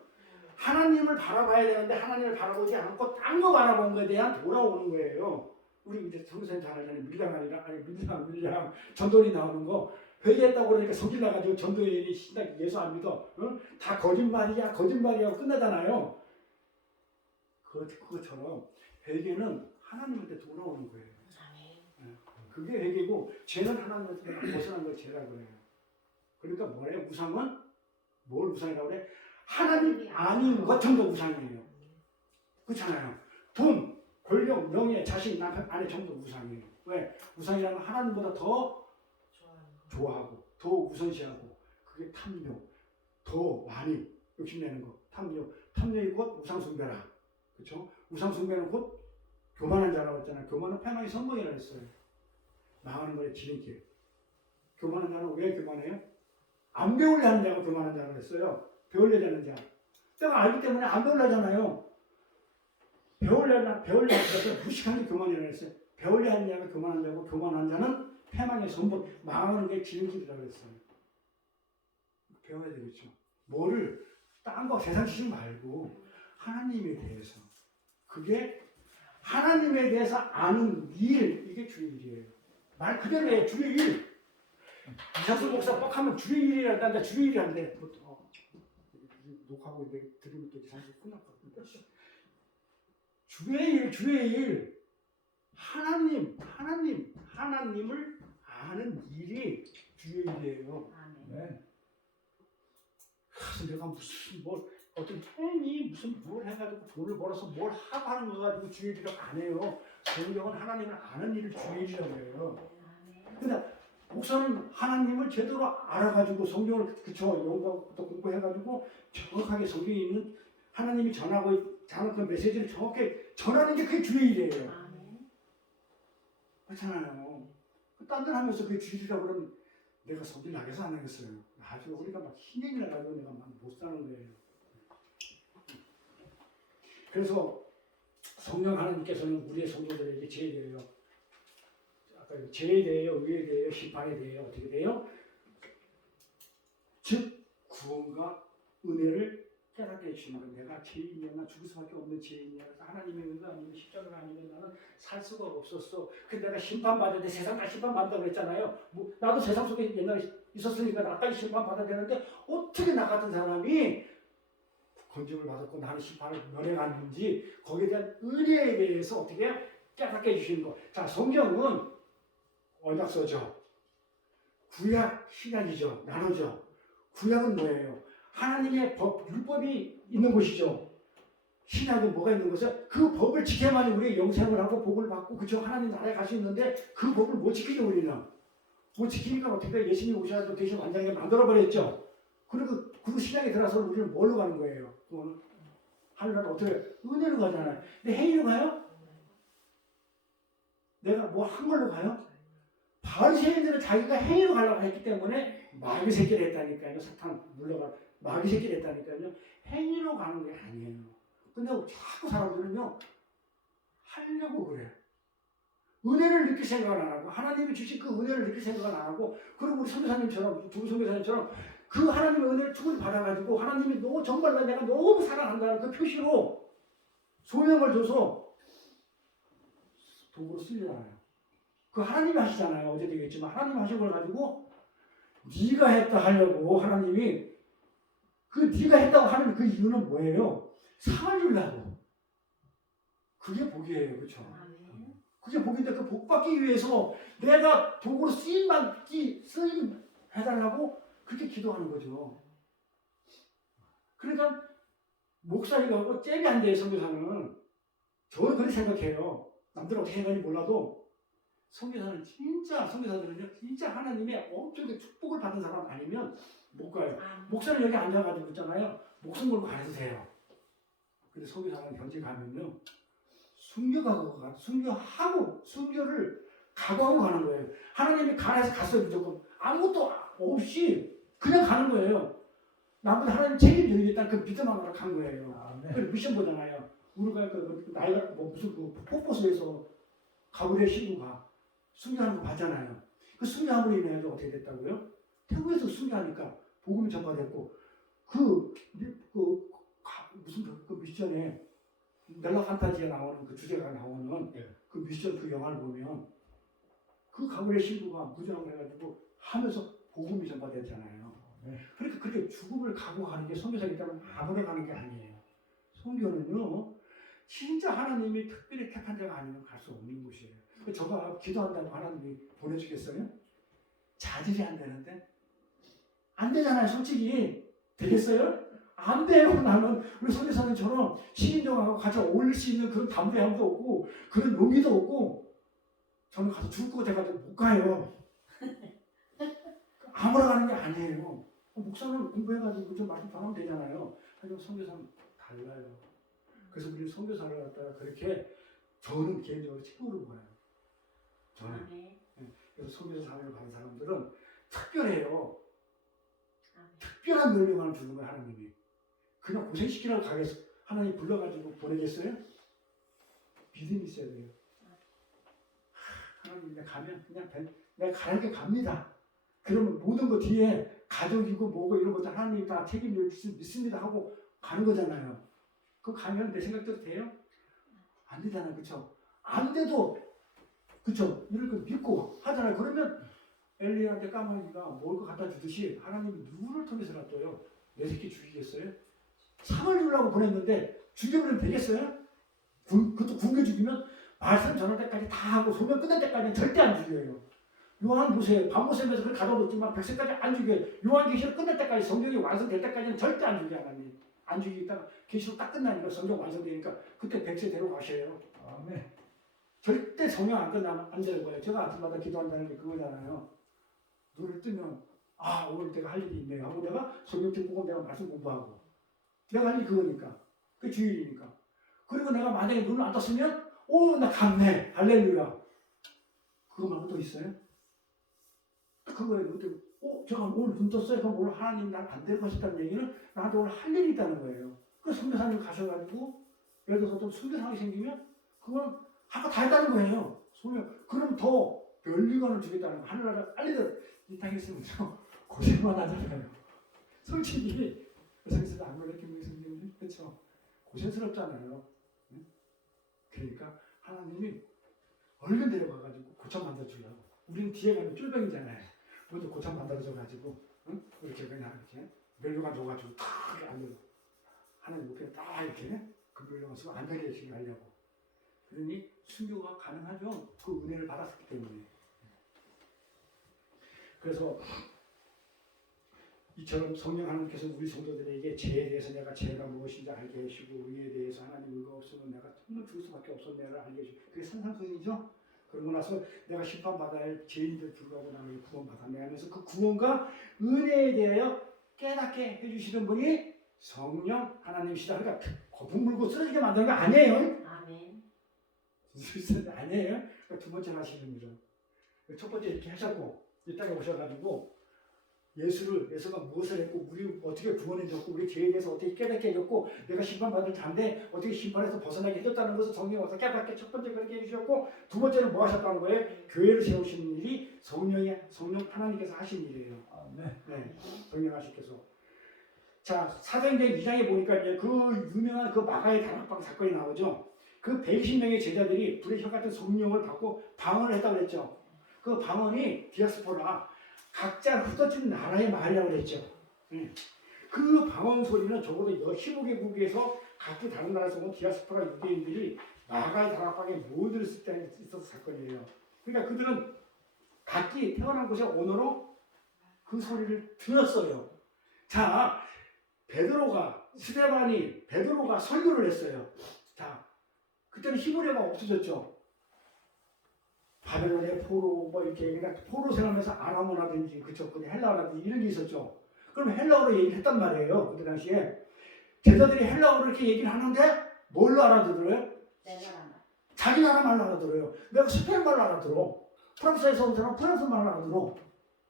하나님을 바라봐야 되는데 하나님을 바라보지 않고 딴 거 바라본 거에 대한 돌아오는 거예요. 우리 이제 성선 잘 알잖아요. 밀당 아니라 밀당 전도리 나오는 거 회개했다고 그러니까 성질 나가지고 전도인이 신당 예수 안 믿어. 응? 다 거짓말이야 거짓말이야 끝나잖아요. 그것처럼 회개는 하나님한테 돌아오는 거예요. 그게 회개고 죄는 하나님한테 벗어난 걸 죄라고 그래요. 그러니까 뭐래요? 우상은 뭘 우상이라고 그래? 하나님 아닌 것 전부 우상이에요. 그렇잖아요. 돈, 권력, 명예, 자식, 남편, 아내 전부 우상이에요. 왜? 우상이라는 하나님보다 더 좋아하고 더 우선시하고 그게 탐욕, 더 많이 욕심내는 거. 탐욕이 곧 우상숭배라. 그렇죠? 우상숭배는 곧 교만한 자라고 했잖아요. 교만은 패망의 성공이라고 했어요. 망하는 거에 지름길. 교만한 자는 왜 교만해요? 안 배우려 하는 자가 교만한 자라고 했어요. 배우려고 하는 자. 내가 알기 때문에 안 배우려 하잖아요. 배우려 하는 자가 무식한 게 교만이라고 했어요. 배우려 하는 자가 교만한 자고 교만한 자는 패망의 선봉, 망하는 게 지름길이라고 했어요. 배워야 되겠죠. 뭐를 딴 거 세상 지식 말고 하나님에 대해서 그게 하나님에 대해서 아는 일 이게 주의 일이에요. 말 그대로 해 주의 일. 이상수 목사 뻑하면 주의 일이란다. 주의 일이란데 녹화하고 들으면 또 이상수 끝날 것 같은데. 주의 일. 하나님을 아는 일이 주의 일이에요. 네. 그래서 내가 무슨 어떤 행위 무슨 뭘 해가지고 돈을 벌어서 뭘 하고 하는 거 가지고 주의 일이라고 안 해요. 성경은 하나님을 아는 일을 주의 일이라고 해요. 근데 목사는 하나님을 제대로 알아가지고 성경을 영어부터 공부해가지고 정확하게 성경에 있는 하나님이 전하고 그 메시지를 정확히 전하는 게 그게 주의 일이에요. 그렇잖아요. 딴 데 하면서 그게 주일이라고 그러면 내가 속이 나겠어 안 나겠어요? 아주 우리가 막 힘이 나가지고 내가 막 못 사는 거예요. 그래서 성령 하나님께서는 우리의 성도들에게 제외돼요. 아까 제외돼요, 의외돼요, 심판에 대해요. 어떻게 돼요? 즉 구원과 은혜를 깨닫게 해주시는 거예요. 내가 죄인이야, 나 죽을 수밖에 없는 죄인이야. 하나님의 은혜가 아니면 십자가가 아니면 나는 살 수가 없었어. 근데 내가 심판받을 때 세상 다 심판받는다고 그랬잖아요. 뭐, 나도 세상 속에 옛날에 있었으니까 나까지 심판받아야 되는데 어떻게 나 같은 사람이 건짐을 받았고 나는 심판을 면해갔는지 거기에 대한 은혜에 대해서 어떻게 깨닫게 해주시는 거. 자, 성경은 언약서죠. 구약, 신약이죠. 나누죠. 구약은 뭐예요? 하나님의 법, 율법이 있는 곳이죠. 신약은 뭐가 있는 곳이죠? 그 법을 지켜야만 우리의 영생을 하고 복을 받고 그쵸? 하나님 나라에 갈 수 있는데 그 법을 못 지키죠 우리는. 못 지키니까 어떻게 예수님이 오셔서 대신 완전하게 만들어버렸죠. 그리고 그 신약에 들어서 우리는 뭘로 가는 거예요? 그거는 하늘나라 어떻게 은혜로 가잖아요. 근데 행위로 가요? 내가 뭐 한 걸로 가요? 바리새인들은 자기가 행위로 가려고 했기 때문에 마귀 새끼를 했다니까요. 사탄 물러가 마귀 새끼를 했다니까요. 행위로 가는 게 아니에요. 근데 자꾸 사람들은요 하려고 그래요. 은혜를 느낄 생각을 안 하고 하나님이 주신 그 은혜를 느낄 생각을 안 하고 그리고 우리 선교사님처럼 두 선교사님처럼 그 하나님의 은혜를 충분히 받아가지고 하나님이 정말 내가 너무 사랑한다는 그 표시로 소명을 줘서 도구로 쓰려잖아요. 그 하나님이 하시잖아요. 어제도 얘기했지만 하나님이 하신 걸 가지고 네가 했다 하려고 하나님이 그 네가 했다고 하는 그 이유는 뭐예요? 상을 주려고. 그게 복이에요. 그렇죠? 그게 복인데 그 복 받기 위해서 내가 도구로 쓰임 해달라고 그렇게 기도하는 거죠. 그러니까 목사님하고 뭐 잽이 안 돼요. 선교사는. 저는 그렇게 생각해요. 남들은 어떻게 생각하는지 몰라도 선교사들은요 진짜 하나님의 엄청난 축복을 받은 사람 아니면 못 가요. 목사는 여기 앉아가지고 있잖아요. 목숨 걸고 가르쳐 세요. 근데 선교사는 현지 가면요 순교를 각오하고 가는 거예요. 하나님이 가라서 갔어요. 무조건 아무것도 없이 그냥 가는 거예요. 나보다 하나님 책임져야겠다는 그 믿음 하나로 간 거예요. 그 미션 보잖아요. 우리가 나이가 무슨 폭포수에서 가브리엘 신부가 순교하는 거 봤잖아요. 그 순교함으로 인해 어떻게 됐다고요? 태국에서 순교하니까 복음이 전파됐고 무슨 그 미션에 멜라 판타지에 나오는 그 주제가 나오는 그 미션 그 영화를 보면 그 가브리엘 신부가 무전을 해가지고 하면서 복음이 전파됐잖아요. 그러니까 그렇게 죽음을 각오하는 게 선교사이기 때문에 아무나 가는 게 아니에요. 선교는요 진짜 하나님이 특별히 택한 데가 아니면 갈 수 없는 곳이에요. 저가 기도한다고 하나님이 보내주겠어요? 자질이 안 되는데 안 되잖아요. 솔직히 되겠어요? 안 돼요. 나는 우리 선교사님처럼 신인정하고 같이 어울릴 수 있는 그런 담대함도 없고 그런 용기도 없고 저는 가서 죽을 것 같아가지고 못 가요. 아무나 가는 게 아니에요. 목사는 공부해가지고 좀 말씀 전하면 되잖아요. 하지만 선교사는 달라요. 그래서 우리 선교사를 갖다가 그렇게 저는 개인적으로 최고로 봐요. 저는. 그래서 선교사 사명을 받은 사람들은 특별해요. 특별한 명령을 주는 거예요. 하나님이. 그냥 고생시키라고 가겠어. 하나님 불러가지고 보내겠어요? 믿음이 있어야 돼요. 하나님 내가 가면 그냥 내가 가는 게 갑니다. 그러면 모든 거 뒤에 가족이고 뭐고 이런 것도 하나님이 다 책임질 수 믿습니다 하고 가는 거잖아요. 그 가면 내 생각대로 돼요? 안 되잖아요. 그쵸? 안 돼도 그쵸? 이럴 거 믿고 하잖아요. 그러면 엘리야한테 까마귀가 뭘 갖다 주듯이 하나님이 누구를 통해서 놔둬요? 내 새끼 죽이겠어요? 상을 주려고 보냈는데 죽여버리면 되겠어요? 그것도 굶겨 죽이면 말씀 전할 때까지 다 하고 소명 끝날 때까지는 절대 안 죽여요. 요한 보세요. 반모세면서 그걸 가둬뒀지만 백세까지 안 죽여요. 요한 계시록 끝날 때까지 성경이 완성될 때까지는 절대 안 죽여요. 하나님. 안 죽이다가 계시록 딱 끝나니까 성경 완성되니까 그때 백세 데려가셔요. 아멘. 절대 성경 안 끝나면 안 되는 거예요. 제가 아침마다 기도한다는 게 그거잖아요. 눈을 뜨면 오늘 내가 할 일이 있네요 하고 내가 성경 보고 내가 말씀 공부하고 내가 할 일이 그거니까 그게 주일이니까. 그리고 내가 만약에 눈을 안 떴으면 나 갔네 할렐루야. 그거 말고 또 있어요? 그거예요. 제가 오늘 눈 떴어요. 그럼 오늘 하나님 날 안 데리고 가셨다는 얘기는 나한테 오늘 할 일이 있다는 거예요. 그 선교사님 가셔가지고 예를 들어서 좀 선교상이 생기면 그건 아까 다 했다는 거예요. 그럼 더 별리관을 주겠다는 거. 하늘나라 빨리 이 땅에 있으면 고생만 하잖아요. 솔직히 세상에서 안 그렇게 생기면 그렇죠. 고생스럽잖아요. 응? 그러니까 하나님이 얼른 데려가가지고 고참 만들어주려고. 우리는 뒤에 가면 쫄병이잖아요. 먼저 고참 만들어줘가지고 응? 이렇게 그냥 이렇게 멸류관 줘가지고 탁 이렇게 앉아. 하나님 옆에 딱 이렇게 그 멸류관 쓰고 앉아계시게 하려고. 그러니 순교가 가능하죠. 그 은혜를 받았기 때문에. 그래서 이처럼 성령 하나님께서 우리 성도들에게 죄에 대해서 내가 죄가 무엇인지 알게 해주시고 의에 대해서 하나님 의가 없으면 내가 정말 죽을 수밖에 없었네를 알게 해주시고 그게 산상수훈이죠. 그러고 나서 내가 심판받아야 할 죄인들 불구하고 나를 구원받았네 하면서 그 구원과 은혜에 대하여 깨닫게 해주시는 분이 성령 하나님이시다. 그러니까 거품 물고 쓰러지게 만드는 거 아니에요. 아멘. 아니에요. 그러니까 두 번째 하시는 거죠. 첫 번째 이렇게 하셨고 이 땅에 오셔가지고 예수가 무엇을 했고 우리 어떻게 구원해줬고 우리 죄에 대해서 어떻게 깨닫게 해줬고 내가 심판받을 자인데 어떻게 심판에서 벗어나게 해줬다는 것을 성령이 와서 깨닫게 첫 번째 그렇게 해주셨고 두 번째는 뭐 하셨다는 거예요? 교회를 세우시는 일이 성령 하나님께서 하신 일이에요. 네, 성령 하나님께서. 자, 사도행전 2장에 보니까 이제 그 유명한 그 마가의 다락방 사건이 나오죠. 그 120명의 제자들이 불의 혀 같은 성령을 받고 방언을 했다고 그랬죠. 그 방언이 디아스포라 각자 흩어진 나라의 말이라고 그랬죠. 그 방언 소리는 적어도 15개국에서 각기 다른 나라에서 온 디아스포라 유대인들이 마가의 다락방에 모여들었을 때 있었던 사건이에요. 그러니까 그들은 각기 태어난 곳의 언어로 그 소리를 들었어요. 자, 베드로가 설교를 했어요. 자, 그때는 히브리어가 없어졌죠. 바벨론의 포로 뭐 이렇게 그러니까 포로 생활하면서 아람어라든지 그쪽 헬라어라든지 이런 게 있었죠. 그럼 헬라어로 얘기를 했단 말이에요. 그때 당시에 제자들이 헬라어로 이렇게 얘기를 하는데 뭘로 알아들어요? 자기 나라 말로 알아들어요. 내가 스페인 말로 알아들어. 프랑스에서 온 사람 프랑스 말로 알아들어.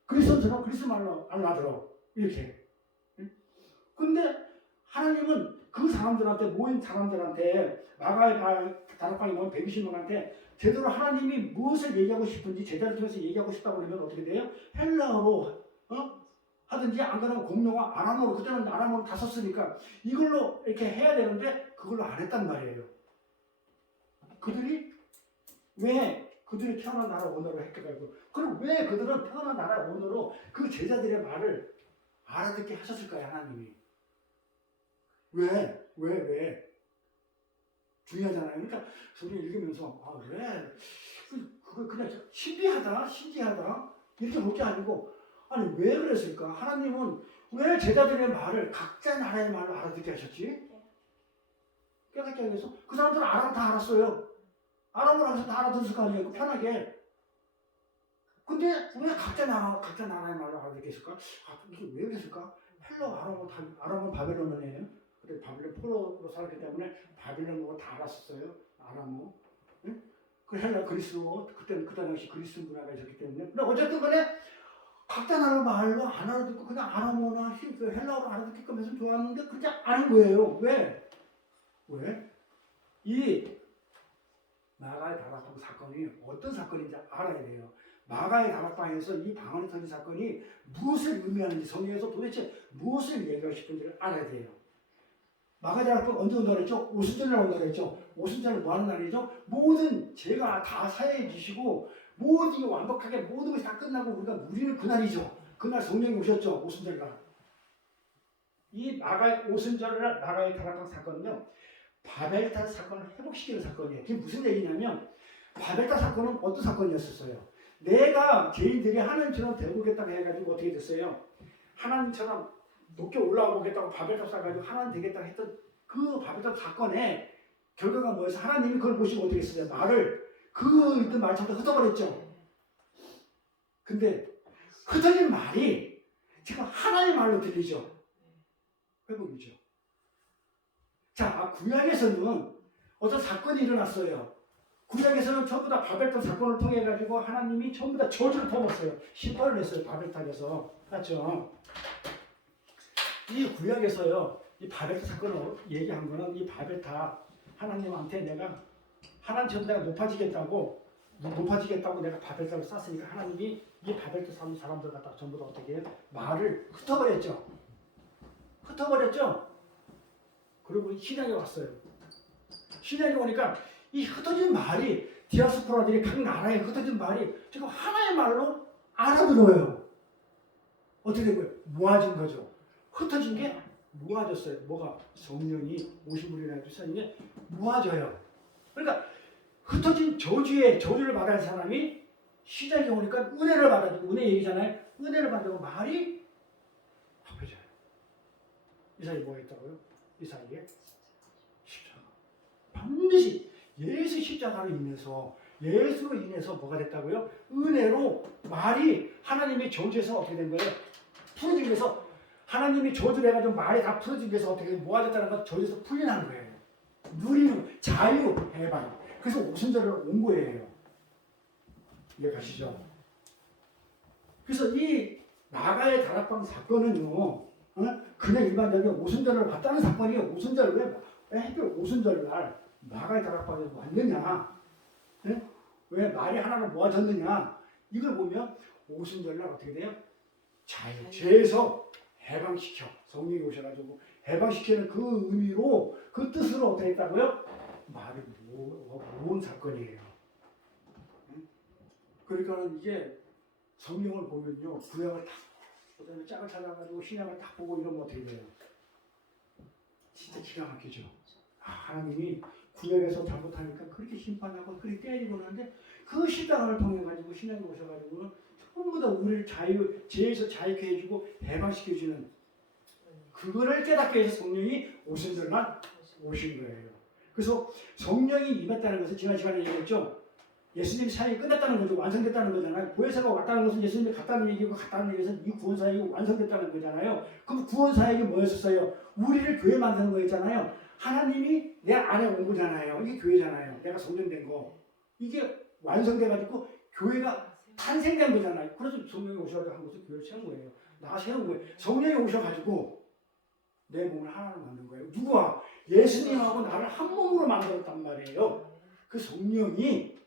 그리스 온 사람 그리스 말로 알아들어. 이렇게. 근데 하나님은 그 사람들한테 모인 사람들한테 마가의 다락방에 모인 120명한테 제대로 하나님이 무엇을 얘기하고 싶은지 제자를 통해서 얘기하고 싶다고 그러면 어떻게 돼요? 헬라어로 하든지 안 그러면 공용어 아람어로 그때는 아람어로 다 썼으니까 이걸로 이렇게 해야 되는데 그걸로 안 했단 말이에요. 그들이 태어난 나라 언어로 했겠다고. 그럼 왜 그들은 태어난 나라 언어로 그 제자들의 말을 알아듣게 하셨을까요, 하나님이? 왜? 중요하잖아요. 그러니까 우리 읽으면서 왜? 그거 그냥 신기하다 이렇게 볼 게 아니고 아니 왜 그랬을까? 하나님은 왜 제자들의 말을 각자 나라의 말로 알아듣게 하셨지? 깨닫게 하기 위해서 그 사람들은 아람 다 알았어요. 아람을 하면서 다 알아들었을 거 아니에요. 편하게. 근데 왜 각자 나라의 말로 알아듣게 했을까? 이게 왜 그랬을까? 아람은 바벨론이에요. 그래 바벨론 포로로 살았기 때문에 바벨론어 다 알았었어요. 아람어. 응? 그 헬라 그리스어 그때 당시 그리스 문화가 있었기 때문에. 근데 어쨌든 간에 각자 나라 말로 안 알아듣고 그냥 아람어나 헬라어로 알아듣게끔 해서 좋았는데 그냥 아는 거예요. 왜? 이 마가의 다락방 사건이 어떤 사건인지 알아야 돼요. 마가의 다락방에서 이 방언이 터진 사건이 무엇을 의미하는지 성경에서 도대체 무엇을 얘기하고 싶은지를 알아야 돼요. 마가의 다락방 언제 온다고 했죠? 오순절날 온다고 했죠. 오순절은 뭐 하는 날이죠? 모든 죄가 다 사해지시고 모든 게 완벽하게 모든 것이 다 끝나고 우리가 누리는 그날이죠. 그날 성령이 오셨죠. 오순절날. 이 오순절날 마가의 다락방 사건은요. 바벨탑 사건을 회복시키는 사건이에요. 그게 무슨 얘기냐면 바벨탑 사건은 어떤 사건이었었어요? 내가 죄인들이 하나님처럼 되보겠다고 해가지고 어떻게 됐어요? 하나님처럼 높게 올라가 보겠다고 바벨탑 쌓아가지고 하나님 되겠다고 했던 그 바벨탑 사건의 결과가 뭐였어요? 하나님이 그걸 보시고 어떻게 했어요? 말을 그 있던 말처럼 흩어버렸죠. 근데 흩어진 말이 지금 하나님의 말로 들리죠. 회복이죠. 자, 구약에서는 어떤 사건이 일어났어요. 구약에서는 전부 다 바벨탑 사건을 통해 가지고 하나님이 전부 다 저주를 퍼붓어요. 심판을 냈어요. 바벨탑에서. 맞죠? 이 구약에서요. 이 바벨탑 사건을 얘기한 거는 이 바벨탑 하나님한테 내가 하나님 전부 내가 높아지겠다고 내가 바벨탑을 쌌으니까 하나님이 이 바벨탑 사는 사람들 갖다 전부 다 어떻게 해요? 말을 흩어버렸죠. 그리고 신약에 왔어요. 신약에 오니까 이 흩어진 말이 디아스포라들이 각 나라에 흩어진 말이 지금 하나의 말로 알아들어요. 어떻게 된 거예요? 모아진 거죠. 흩어진 게 모아졌어요. 뭐가? 성령이 오신 분이라 해서 이게 모아져요. 그러니까 흩어진 저주를 받아야 할 사람이 시작이 오니까 은혜를 받아주고 은혜 얘기잖아요. 은혜를 받고 말이 합해져요. 이 사이에 뭐 했다고요? 이 사이에 십자가. 반드시 예수 십자가로 인해서 예수로 인해서 뭐가 됐다고요? 은혜로 말이 하나님의 저주에서 어떻게 된 거예요? 풀어지기 위해서 하나님이 저주를 해가지고 말이 다 풀어지기 위해서 어떻게 모아졌다는 건 저주에서 풀려나는 거예요. 누리는 자유, 해방. 그래서 오순절을 온 거예요. 이해가시죠? 그래서 이 마가의 다락방 사건은요, 그냥 일반적인 오순절을 봤다는 사건이에요. 오순절 왜 하필 오순절 날 마가의 다락방에 왔느냐? 왜 말이 하나로 모아졌느냐? 이걸 보면 오순절 날 어떻게 돼요? 자유, 죄에서 해방시켜. 성령이 오셔가지고 해방시키는 그 의미로 그 뜻으로 어떻게 했다고요? 말을 모은 사건이에요. 그러니까 이게 성경을 보면요, 구약을 딱 그다음에 짝을 찾아가지고 신약을 딱 보고 이러면 어떻게 돼요? 진짜 기가 막히죠. 하나님이 구약에서 잘못하니까 그렇게 심판하고 그렇게 때리고 하는데 그 십자가를 통해 가지고 신약에 오셔가지고는 전부 다 우리를 죄에서 자유케 해주고 해방시켜주는 그거를 깨닫게 해서 성령이 오순절날 오신 거예요. 그래서 성령이 임했다는 것은 지난 시간에 얘기했죠. 예수님 사역이 끝났다는 거죠. 완성됐다는 거잖아요. 보혜사가 왔다는 것은 예수님이 갔다는 얘기고 갔다는 얘기에서 이 구원 사역이 완성됐다는 거잖아요. 그럼 구원 사역이 뭐였었어요? 우리를 교회 만드는 거였잖아요. 하나님이 내 안에 온 거잖아요. 이게 교회잖아요. 내가 성전된 거. 이게 완성돼가지고 교회가 탄생된 거잖아요. 그래서 성령이 오셔가지고 한 것을 교회를 세운 거예요. 나 세운 거예요. 성령이 오셔가지고 내 몸을 하나로 만든 거예요. 누가? 예수님하고 나를 한 몸으로 만들었단 말이에요. 그 성령이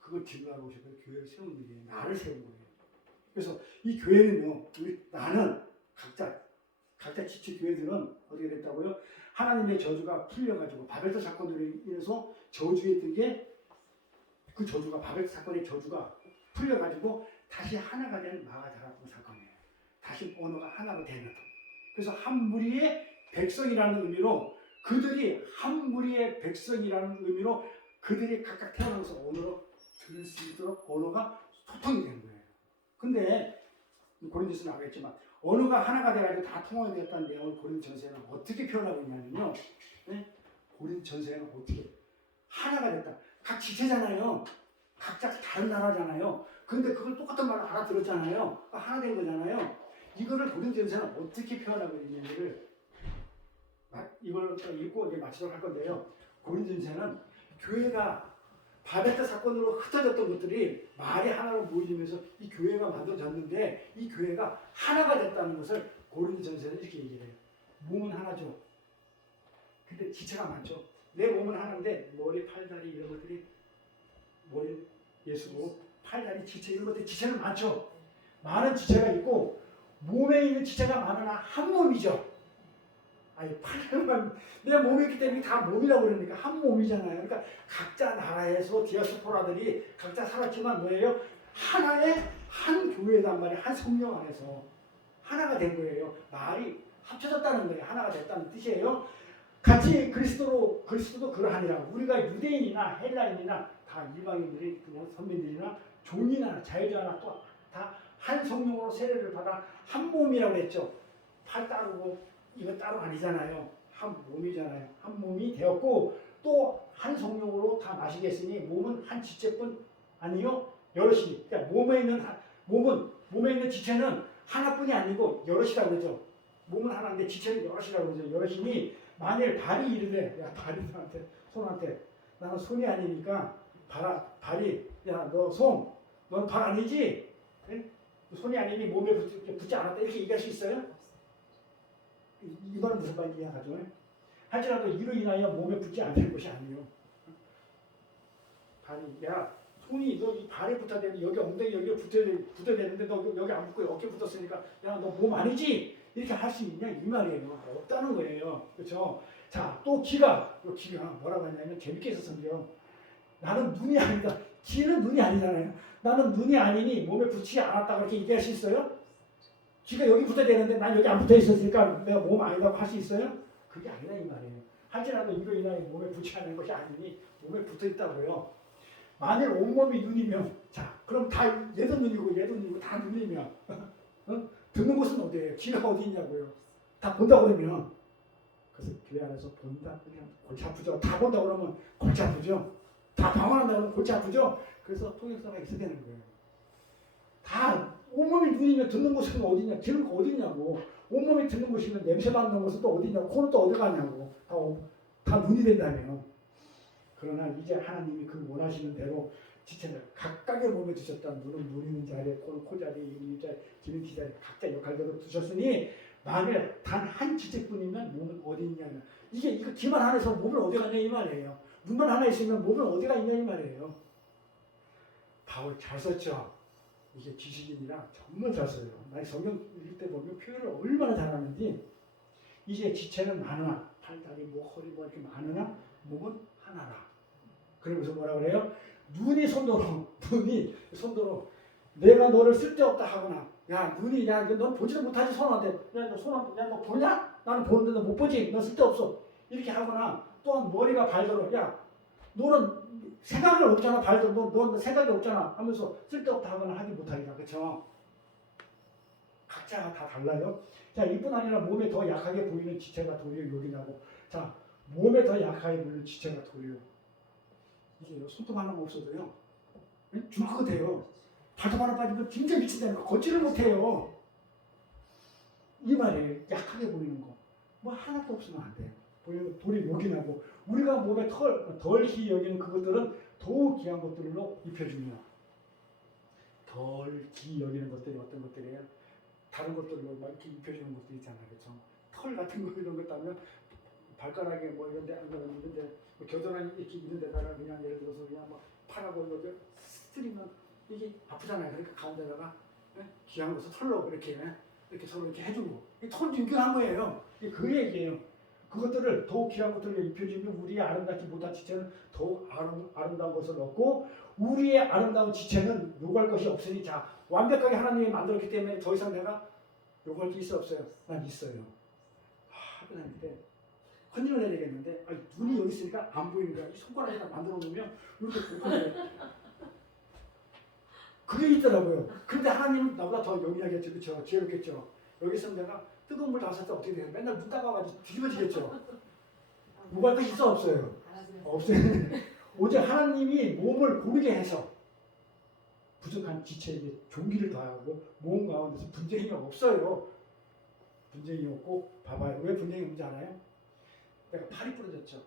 그걸 뒷바라고 오셔서 교회를 세운 일이에요. 나를 세운 거예요. 그래서 이 교회는요, 나는 각자 지체 교회들은 어떻게 됐다고요? 하나님의 저주가 풀려가지고 바벨탑 사건으로 인해서 저주했던 게 그 저주가 바벨탑 사건의 저주가 풀려가지고 다시 하나가 된 마가다락방 사건이에요. 다시 언어가 하나가 되는. 그래서 한 무리의 백성이라는 의미로 그들이 한 무리의 백성이라는 의미로 그들이 각각 태어나서 언어로 들을 수 있도록 언어가 소통이 되는 거예요. 근데 고린도서 나오겠지만 언어가 하나가 돼가지고 다 통하게 되었다는 내용을 고린도 전서에는 어떻게 표현하고 있냐면요. 고린도 전서에는 어떻게 하나가 됐다. 각 지체잖아요. 각자 다른 나라잖아요. 근데 그걸 똑같은 말을 알아들었잖아요. 하나 된 거잖아요. 이거를 고린도 전서에는 어떻게 표현하고 있는지를 이걸 읽고 이제 마치도록 할 건데요. 고린도 전서에는 교회가 바벨탑 사건으로 흩어졌던 것들이 말이 하나로 모이면서 이 교회가 만들어졌는데 이 교회가 하나가 됐다는 것을 고린도 전서에는 이렇게 얘기를 해요. 몸은 하나죠. 근데 지체가 많죠. 내 몸은 하나인데 머리, 팔다리 이런 것들이 머리 예수고 팔다리, 지체 이런 것들이 지체는 많죠. 많은 지체가 있고 몸에 있는 지체가 많으나 한 몸이죠. 아니 팔만 내 몸이 있기 때문에 다 몸이라고 그러니까 한 몸이잖아요. 그러니까 각자 나라에서 디아스포라들이 각자 살았지만 뭐예요? 하나의 한 교회단 말이에요. 한 성령 안에서 하나가 된 거예요. 말이 합쳐졌다는 거예요. 하나가 됐다는 뜻이에요. 같이 그리스도도 그러하니라. 우리가 유대인이나 헬라인이나 다 이방인들이 그냥 선민들이나 종이나 자유자나 또 다 한 성령으로 세례를 받아 한 몸이라고 했죠. 팔 따르고 이거 따로 아니잖아요. 한 몸이잖아요. 한 몸이 되었고 또 한 성령으로 다 마시겠으니 몸은 한 지체뿐 아니요 여럿이. 그러니까 몸에 있는 지체는 하나뿐이 아니고 여럿이라고 그러죠. 몸은 하나인데 지체는 여럿이라고 그러죠. 여럿이니 만일 발이 이르되 야 발이 손한테 나는 손이 아니니까 발이 야 너 손, 넌 발 아니지? 응? 손이 아니니 몸에 붙지 않았다 이렇게 얘기할 수 있어요? 이 말은 무슨 말인지 이해하죠? 하지라도 이로 인하여 몸에 붙지 않을 것이 아니에요. 발이 야 손이 너 이 발에 붙어야 되는데 여기 엉덩이 여기 붙어야 되는데 너 여기 안 붙고 어깨 붙었으니까 야 너 몸 아니지? 이렇게 할 수 있냐 이 말이에요. 없다는 거예요. 그렇죠? 자, 또 귀가 뭐라고 했냐면 재밌게 했었는데요. 나는 눈이 아니다. 귀는 눈이 아니잖아요. 나는 눈이 아니니 몸에 붙이지 않았다 그렇게 얘기할 수 있어요? 귀가 여기 붙어야 되는데 난 여기 안 붙어 있었으니까 내가 몸 아니다고 할 수 있어요? 그게 아니다 이 말이에요. 할지라도 이로 인하여 몸에 붙지 않은 것이 아니니 몸에 붙어 있다고요. 만일 온몸이 눈이면 자 그럼 다 얘도 눈이고 다 눈이면 듣는 곳은 어디예요? 귀가 어디 있냐고요. 다 본다 그러면 그래서 교회 안에서 본다 그냥 골치 아프죠. 다 본다 그러면 골치 아프죠. 다 방언한다 그러면 골치 아프죠. 그래서 통역사가 있어야 되는 거예요. 다 온몸이 눈이면 듣는 곳은 어디냐? 귀는 어디냐고. 온몸이 듣는 곳이면 냄새 맡는 곳은 또 어디냐고. 코는 또 어디 가냐고. 다 눈이 된다며. 그러나 이제 하나님이 그 원하시는 대로 지체를 각각의 몸에 두셨다. 눈은 눈 있는 자리에, 코는 코 자리에, 입 자리에, 귀는 귀 자리에 각자 역할대로 두셨으니 만일 단 한 지체뿐이면 몸은 어디 있냐면 이거 귀만 하나 있으면 몸은 어디 가냐 이 말이에요. 눈만 하나 있으면 몸은 어디가 있냐 이 말이에요. 바울 잘 썼죠. 이게 지식인이라 정말 잘 써요. 나 성경 읽을 때 보면 표현을 얼마나 잘하는지 이제 지체는 많으나 팔, 다리, 목, 허리 뭐 이렇게 많으나 몸은 하나라. 그러면서 뭐라 그래요? 눈이 손도로 내가 너를 쓸데없다 하거나 야 눈이 넌 보지도 못하지 손한테 너 보냐? 나는 보는데 너 못 보지? 너 쓸데없어. 이렇게 하거나 또한 머리가 발도로 야 너는 생각이 없잖아. 발도 너 생각이 없잖아 하면서 쓸데없다 하거나 하지 못하리라. 그렇죠? 각자가 다 달라요. 자 이뿐 아니라 몸에 더 약하게 보이는 지체가 도리어 요긴하고 자 몸에 더 약하게 보이는 지체가 도리어 이게 손톱 하나 없어도요 줄 것 같아요. 발톱 하나 빠지면 진짜 미친다는 거 걷지를 못해요. 이 말이에요. 약하게 보이는 거. 뭐 하나도 없으면 안 돼요. 도리어 요긴하고 우리가 몸에 덜 히 여기는 그것들은 더욱 귀한 것들로 입혀줍니다. 덜 히 여기는 것들이 어떤 것들이에요? 다른 것들로 막 이렇게 입혀주는 것도 있잖아요. 그렇죠? 털 같은 거 이런 것 따면 발가락에 뭐 이런 데 안 그러는데 뭐 겨드랑이 이렇게 있는 데다가 그냥 예를 들어서 그냥 막 팔하고 이렇게 스트리면 이게 아프잖아요. 그러니까 가운데다가 귀한 것을 털로 이렇게 서로 이렇게 해주고 이 털도 유교한 거예요. 그 얘기예요. 그것들을 더욱 귀한 것들을 입혀주면 우리의 아름답지 못한 지체는 더욱 아름다운 것을 얻고 우리의 아름다운 지체는 요구할 것이 없으니 자 완벽하게 하나님이 만들었기 때문에 더 이상 내가 요구할 게 있어 없어요? 난 있어요. 하나님한테 헌신을 해야 되겠는데 눈이 여기 있으니까 안 보이는 거야. 이 손가락에다 만들어 놓으면 이렇게 보이는 그게 있더라고요. 그런데 하나님은 나보다 더 영리하겠죠. 그렇죠? 지혜롭겠죠. 여기 있으면 내가 뜨거운 물 담았을 때 어떻게 돼요? 맨날 문 따가가지고 뒤집어지겠죠. 요구할 거 있어 없어요? 없어요. 오직 하나님이 몸을 고르게 해서 부족한 지체에게 종기를 더하고 몸 가운데서 분쟁이 없어요. 분쟁이 없고 봐봐요. 왜 분쟁이 없는지 알아요? 내가 팔이 부러졌죠.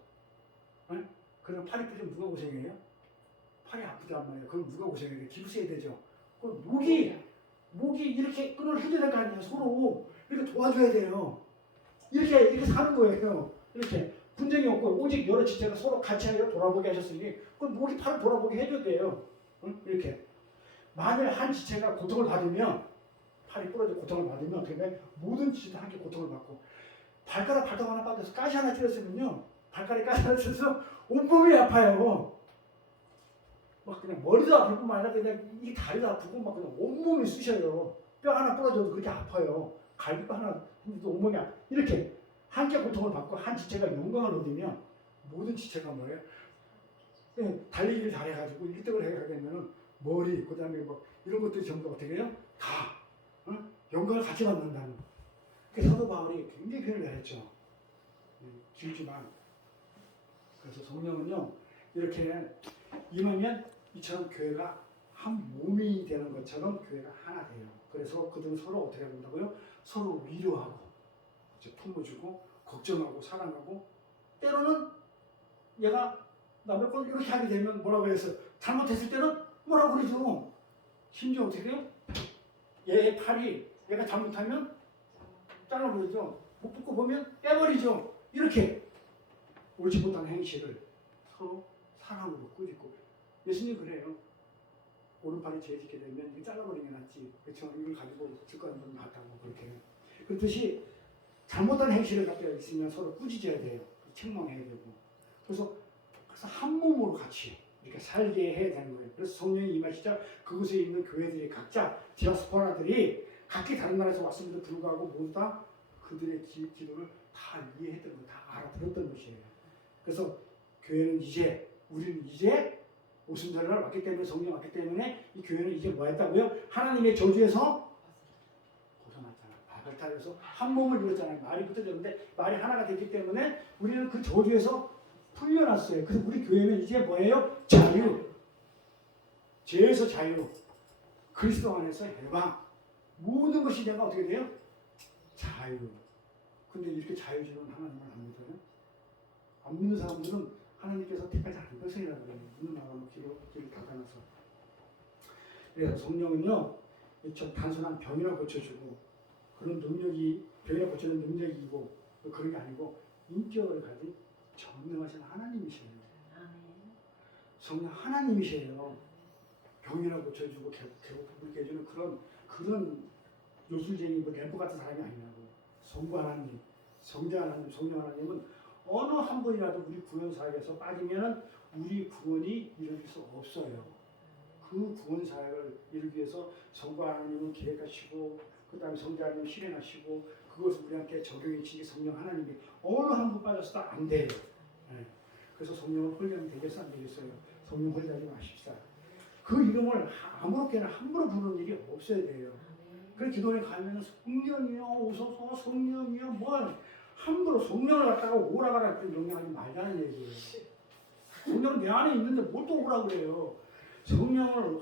그럼 팔이 부러지면 누가 고생해요? 팔이 아프단 말이에요. 그럼 누가 고생해요? 기부세야 되죠. 그럼 목이 이렇게 끈을 해줘야 될 거 아니에요. 서로 이렇게 도와줘야 돼요. 이렇게 사는 거예요. 이렇게 분쟁이 없고 오직 여러 지체가 서로 같이 돌아보게 하셨으니 그럼 목이 팔을 돌아보게 해줘야 돼요. 이렇게 만일 한 지체가 고통을 받으면 팔이 부러져 고통을 받으면 그러니까 모든 지체도 함께 고통을 받고 발가락 하나 빠져서 가시 하나 찔렀으면요 발가락에 가시 하나 찔러서 온몸이 아파요. 막 그냥 머리도 아플 뿐만 아니라 그냥 이 다리도 아프고 막 그냥 온몸이 쑤셔요. 뼈 하나 부러져도 그렇게 아파요. 갈비뼈 하나 흔들도 온몸이 이렇게 함께 고통을 받고 한 지체가 영광을 얻으면 모든 지체가 뭐예요? 달리기를 잘해가지고 1등을 해가되면은 머리 그다음에 뭐 이런 것들이 전부 어떻게 해요? 다 영광을 같이 받는다는. 그래서 사도 바울이 굉장히 표현을 잘했죠. 길지만 그래서 성령은요 이렇게 임하면 이처럼 교회가 한 몸이 되는 것처럼 교회가 하나 돼요. 그래서 그들은 서로 어떻게 한다고요? 서로 위로하고 품어주고 걱정하고 사랑하고 때로는 얘가 남의 걸 이렇게 하게 되면 뭐라고 해서 잘못했을 때는 뭐라고 그러죠. 심지어 어떻게 해요? 얘 팔이 얘가 잘못하면 잘라버리죠. 못 붙고 보면 빼버리죠. 이렇게 옳지 못한 행실을 서로 사랑으로 꾸짖고 예수님 그래요. 오른팔이 죄 짓게 되면 이거 잘라버리는 게 낫지. 그렇죠? 이걸 가지고 질거하는 건 낫다고 그렇게. 그렇듯이 잘못한 행실을 갖고 있으면 서로 꾸짖어야 돼요. 책망해야 되고. 그래서 한 몸으로 같이 이렇게 살게 해야 되는 거예요. 그래서 성령이 임하시자 그곳에 있는 교회들이 각자 디아스포라들이 각기 다른 나라에서 왔음에도 불구하고 모두 다 그들의 기도를 다 이해했던 거, 다 알아들었던 것이에요. 그래서 교회는 우리는 이제 오순절날 왔기 때문에 성령 왔기 때문에 이 교회는 이제 뭐 했다고요? 하나님의 저주에서 벗어났잖아. 바벨탑에서 한 몸을 이뤘잖아요. 말이 붙어졌는데 말이 하나가 됐기 때문에 우리는 그 저주에서 풀려났어요. 그래서 우리 교회는 이제 뭐예요? 자유. 죄에서 자유. 그리스도 안에서 해방. 모든 것이 내가 어떻게 돼요? 자유. 근데 이렇게 자유주는 하나님을 안 믿어요? 안 믿는 사람들은 하나님께서 택하지 않은 것이라고 그래요. 눈을 나가면 귀를 닫아놔서. 그래서 성령은요, 좀 단순한 병이나 고쳐주고 그런 능력이 병이나 고치는 능력이고 그런 게 아니고 인격을 가진 전능하신 하나님이세요. 성령 하나님이세요. 병이나 고쳐주고 배고프게 해주는 그런 요술쟁이 램프 같은 사람이 아니라고. 성부 하나님, 성자 하나님, 성령 하나님은 어느 한 번이라도 우리 구원 사역에서 빠지면 우리 구원이 이루어질 수 없어요. 그 구원 사역을 이루기 위해서 성부 하나님은 계획하시고 그 다음에 성자 하나님은 실행하시고 그것을 우리한테 적용해 주시기 성령 하나님이 어느 한 분 빠져서도 안 돼요. 네. 그래서 성령을 홀리하면 되겠어 안 되겠어요? 성령 홀리하지 마십시다. 그 이름을 아무렇게나 함부로 부르는 일이 없어야 돼요. 그래서 기도에 가면 성령이여 오소서 성령이여 뭘 함부로 성령을 갖다가 오라가라 했더니 명령하지 말자는 얘기예요. 성령은 내 안에 있는데 뭘 또 오라 그래요. 성령을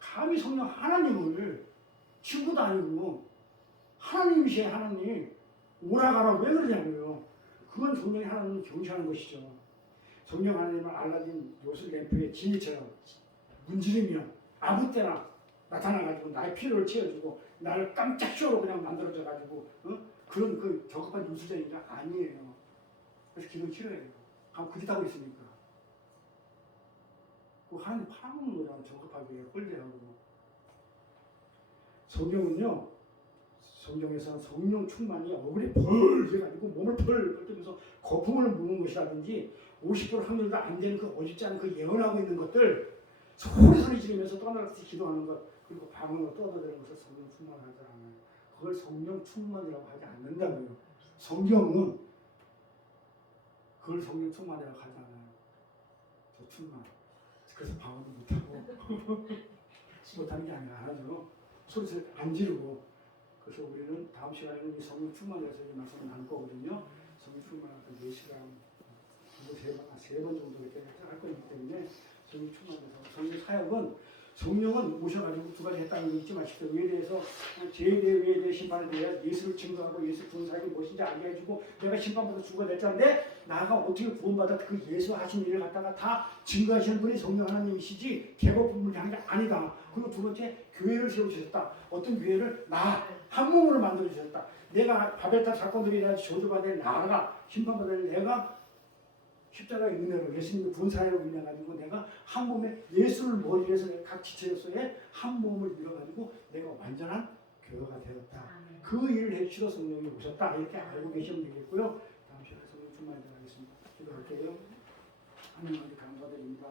감히 성령 하나님을 친구도 아니고 하나님이시에요. 하나님 오라가라 왜 그러냐고요. 그건 성령이 하나님을 경시하는 것이죠. 성령 하나님은 알라딘 요술 램프의 진이처럼 문지르면 아무 때나 나타나가지고 나의 필요를 채워주고 나를 깜짝 쇼로 그냥 만들어줘가지고 그런 그 적합한 요술자인가 아니에요. 그래서 기도 치러야 돼요. 그짓 하고 있으니까. 그 하나님 파악하는 거잖아. 적합하게 홀대하고. 성경은요. 성경에서는 성령 충만이 얼굴에 벌 해가지고 몸을 벌 떨면서 거품을 부는 것이라든지 50% 확률도 안 되는 그 어줍지 않은 그 예언하고 있는 것들 소리 지르면서 떠나듯이 기도하는 것 그리고 방언으로 떠들는 것을 성령 충만하잖아요. 그걸 성령 충만이라고 하지 않는다고요. 성경은 그걸 성령 충만이라고 하잖아요. 저 충만. 그래서 방언도 못하고 못하는 게 아니라 하죠. 소리 안 지르고. 그래서 우리는 다음 시간에는 이 성령 충만에서 이 말씀을 나눌 거거든요. 성령 충만할 때 4시간, 세 번 정도 이렇게 할 거기 때문에 성령 충만해서 성령 사역은 성령은 오셔가지고 두 가지 했다는 거 잊지 마십시오. 의에 대해서 죄에 대해 의에 대해 심판에 대해 예수를 증거하고 예수 구원 사역이 무엇인지 알게 해주고 내가 심판받아 죽어냈자인데 나가 어떻게 구원받아 그 예수 하신 일을 갖다가 다 증거하시는 분이 성령 하나님이시지 개고픈 분이 하는 게 아니다. 그리고 두 번째 교회를 세우셨다. 어떤 교회를 나 한 몸으로 만들어 주셨다. 내가 바벨탑 사건들이 일어나 저주받을 나가 심판받을 내가 십자가의 은혜로 예수님의 구원 사역으로 인해 가지고 내가 한 몸에 예수를 머리로 해서 각 지체로서의 한 몸을 이뤄 가지고 내가 완전한 교회가 되었다. 그 일을 해주시러 성령이 오셨다. 이렇게 알고 계시면 되겠고요. 다음 시간에 성령 충만히 하겠습니다. 기도할게요. 하나님 감사드립니다.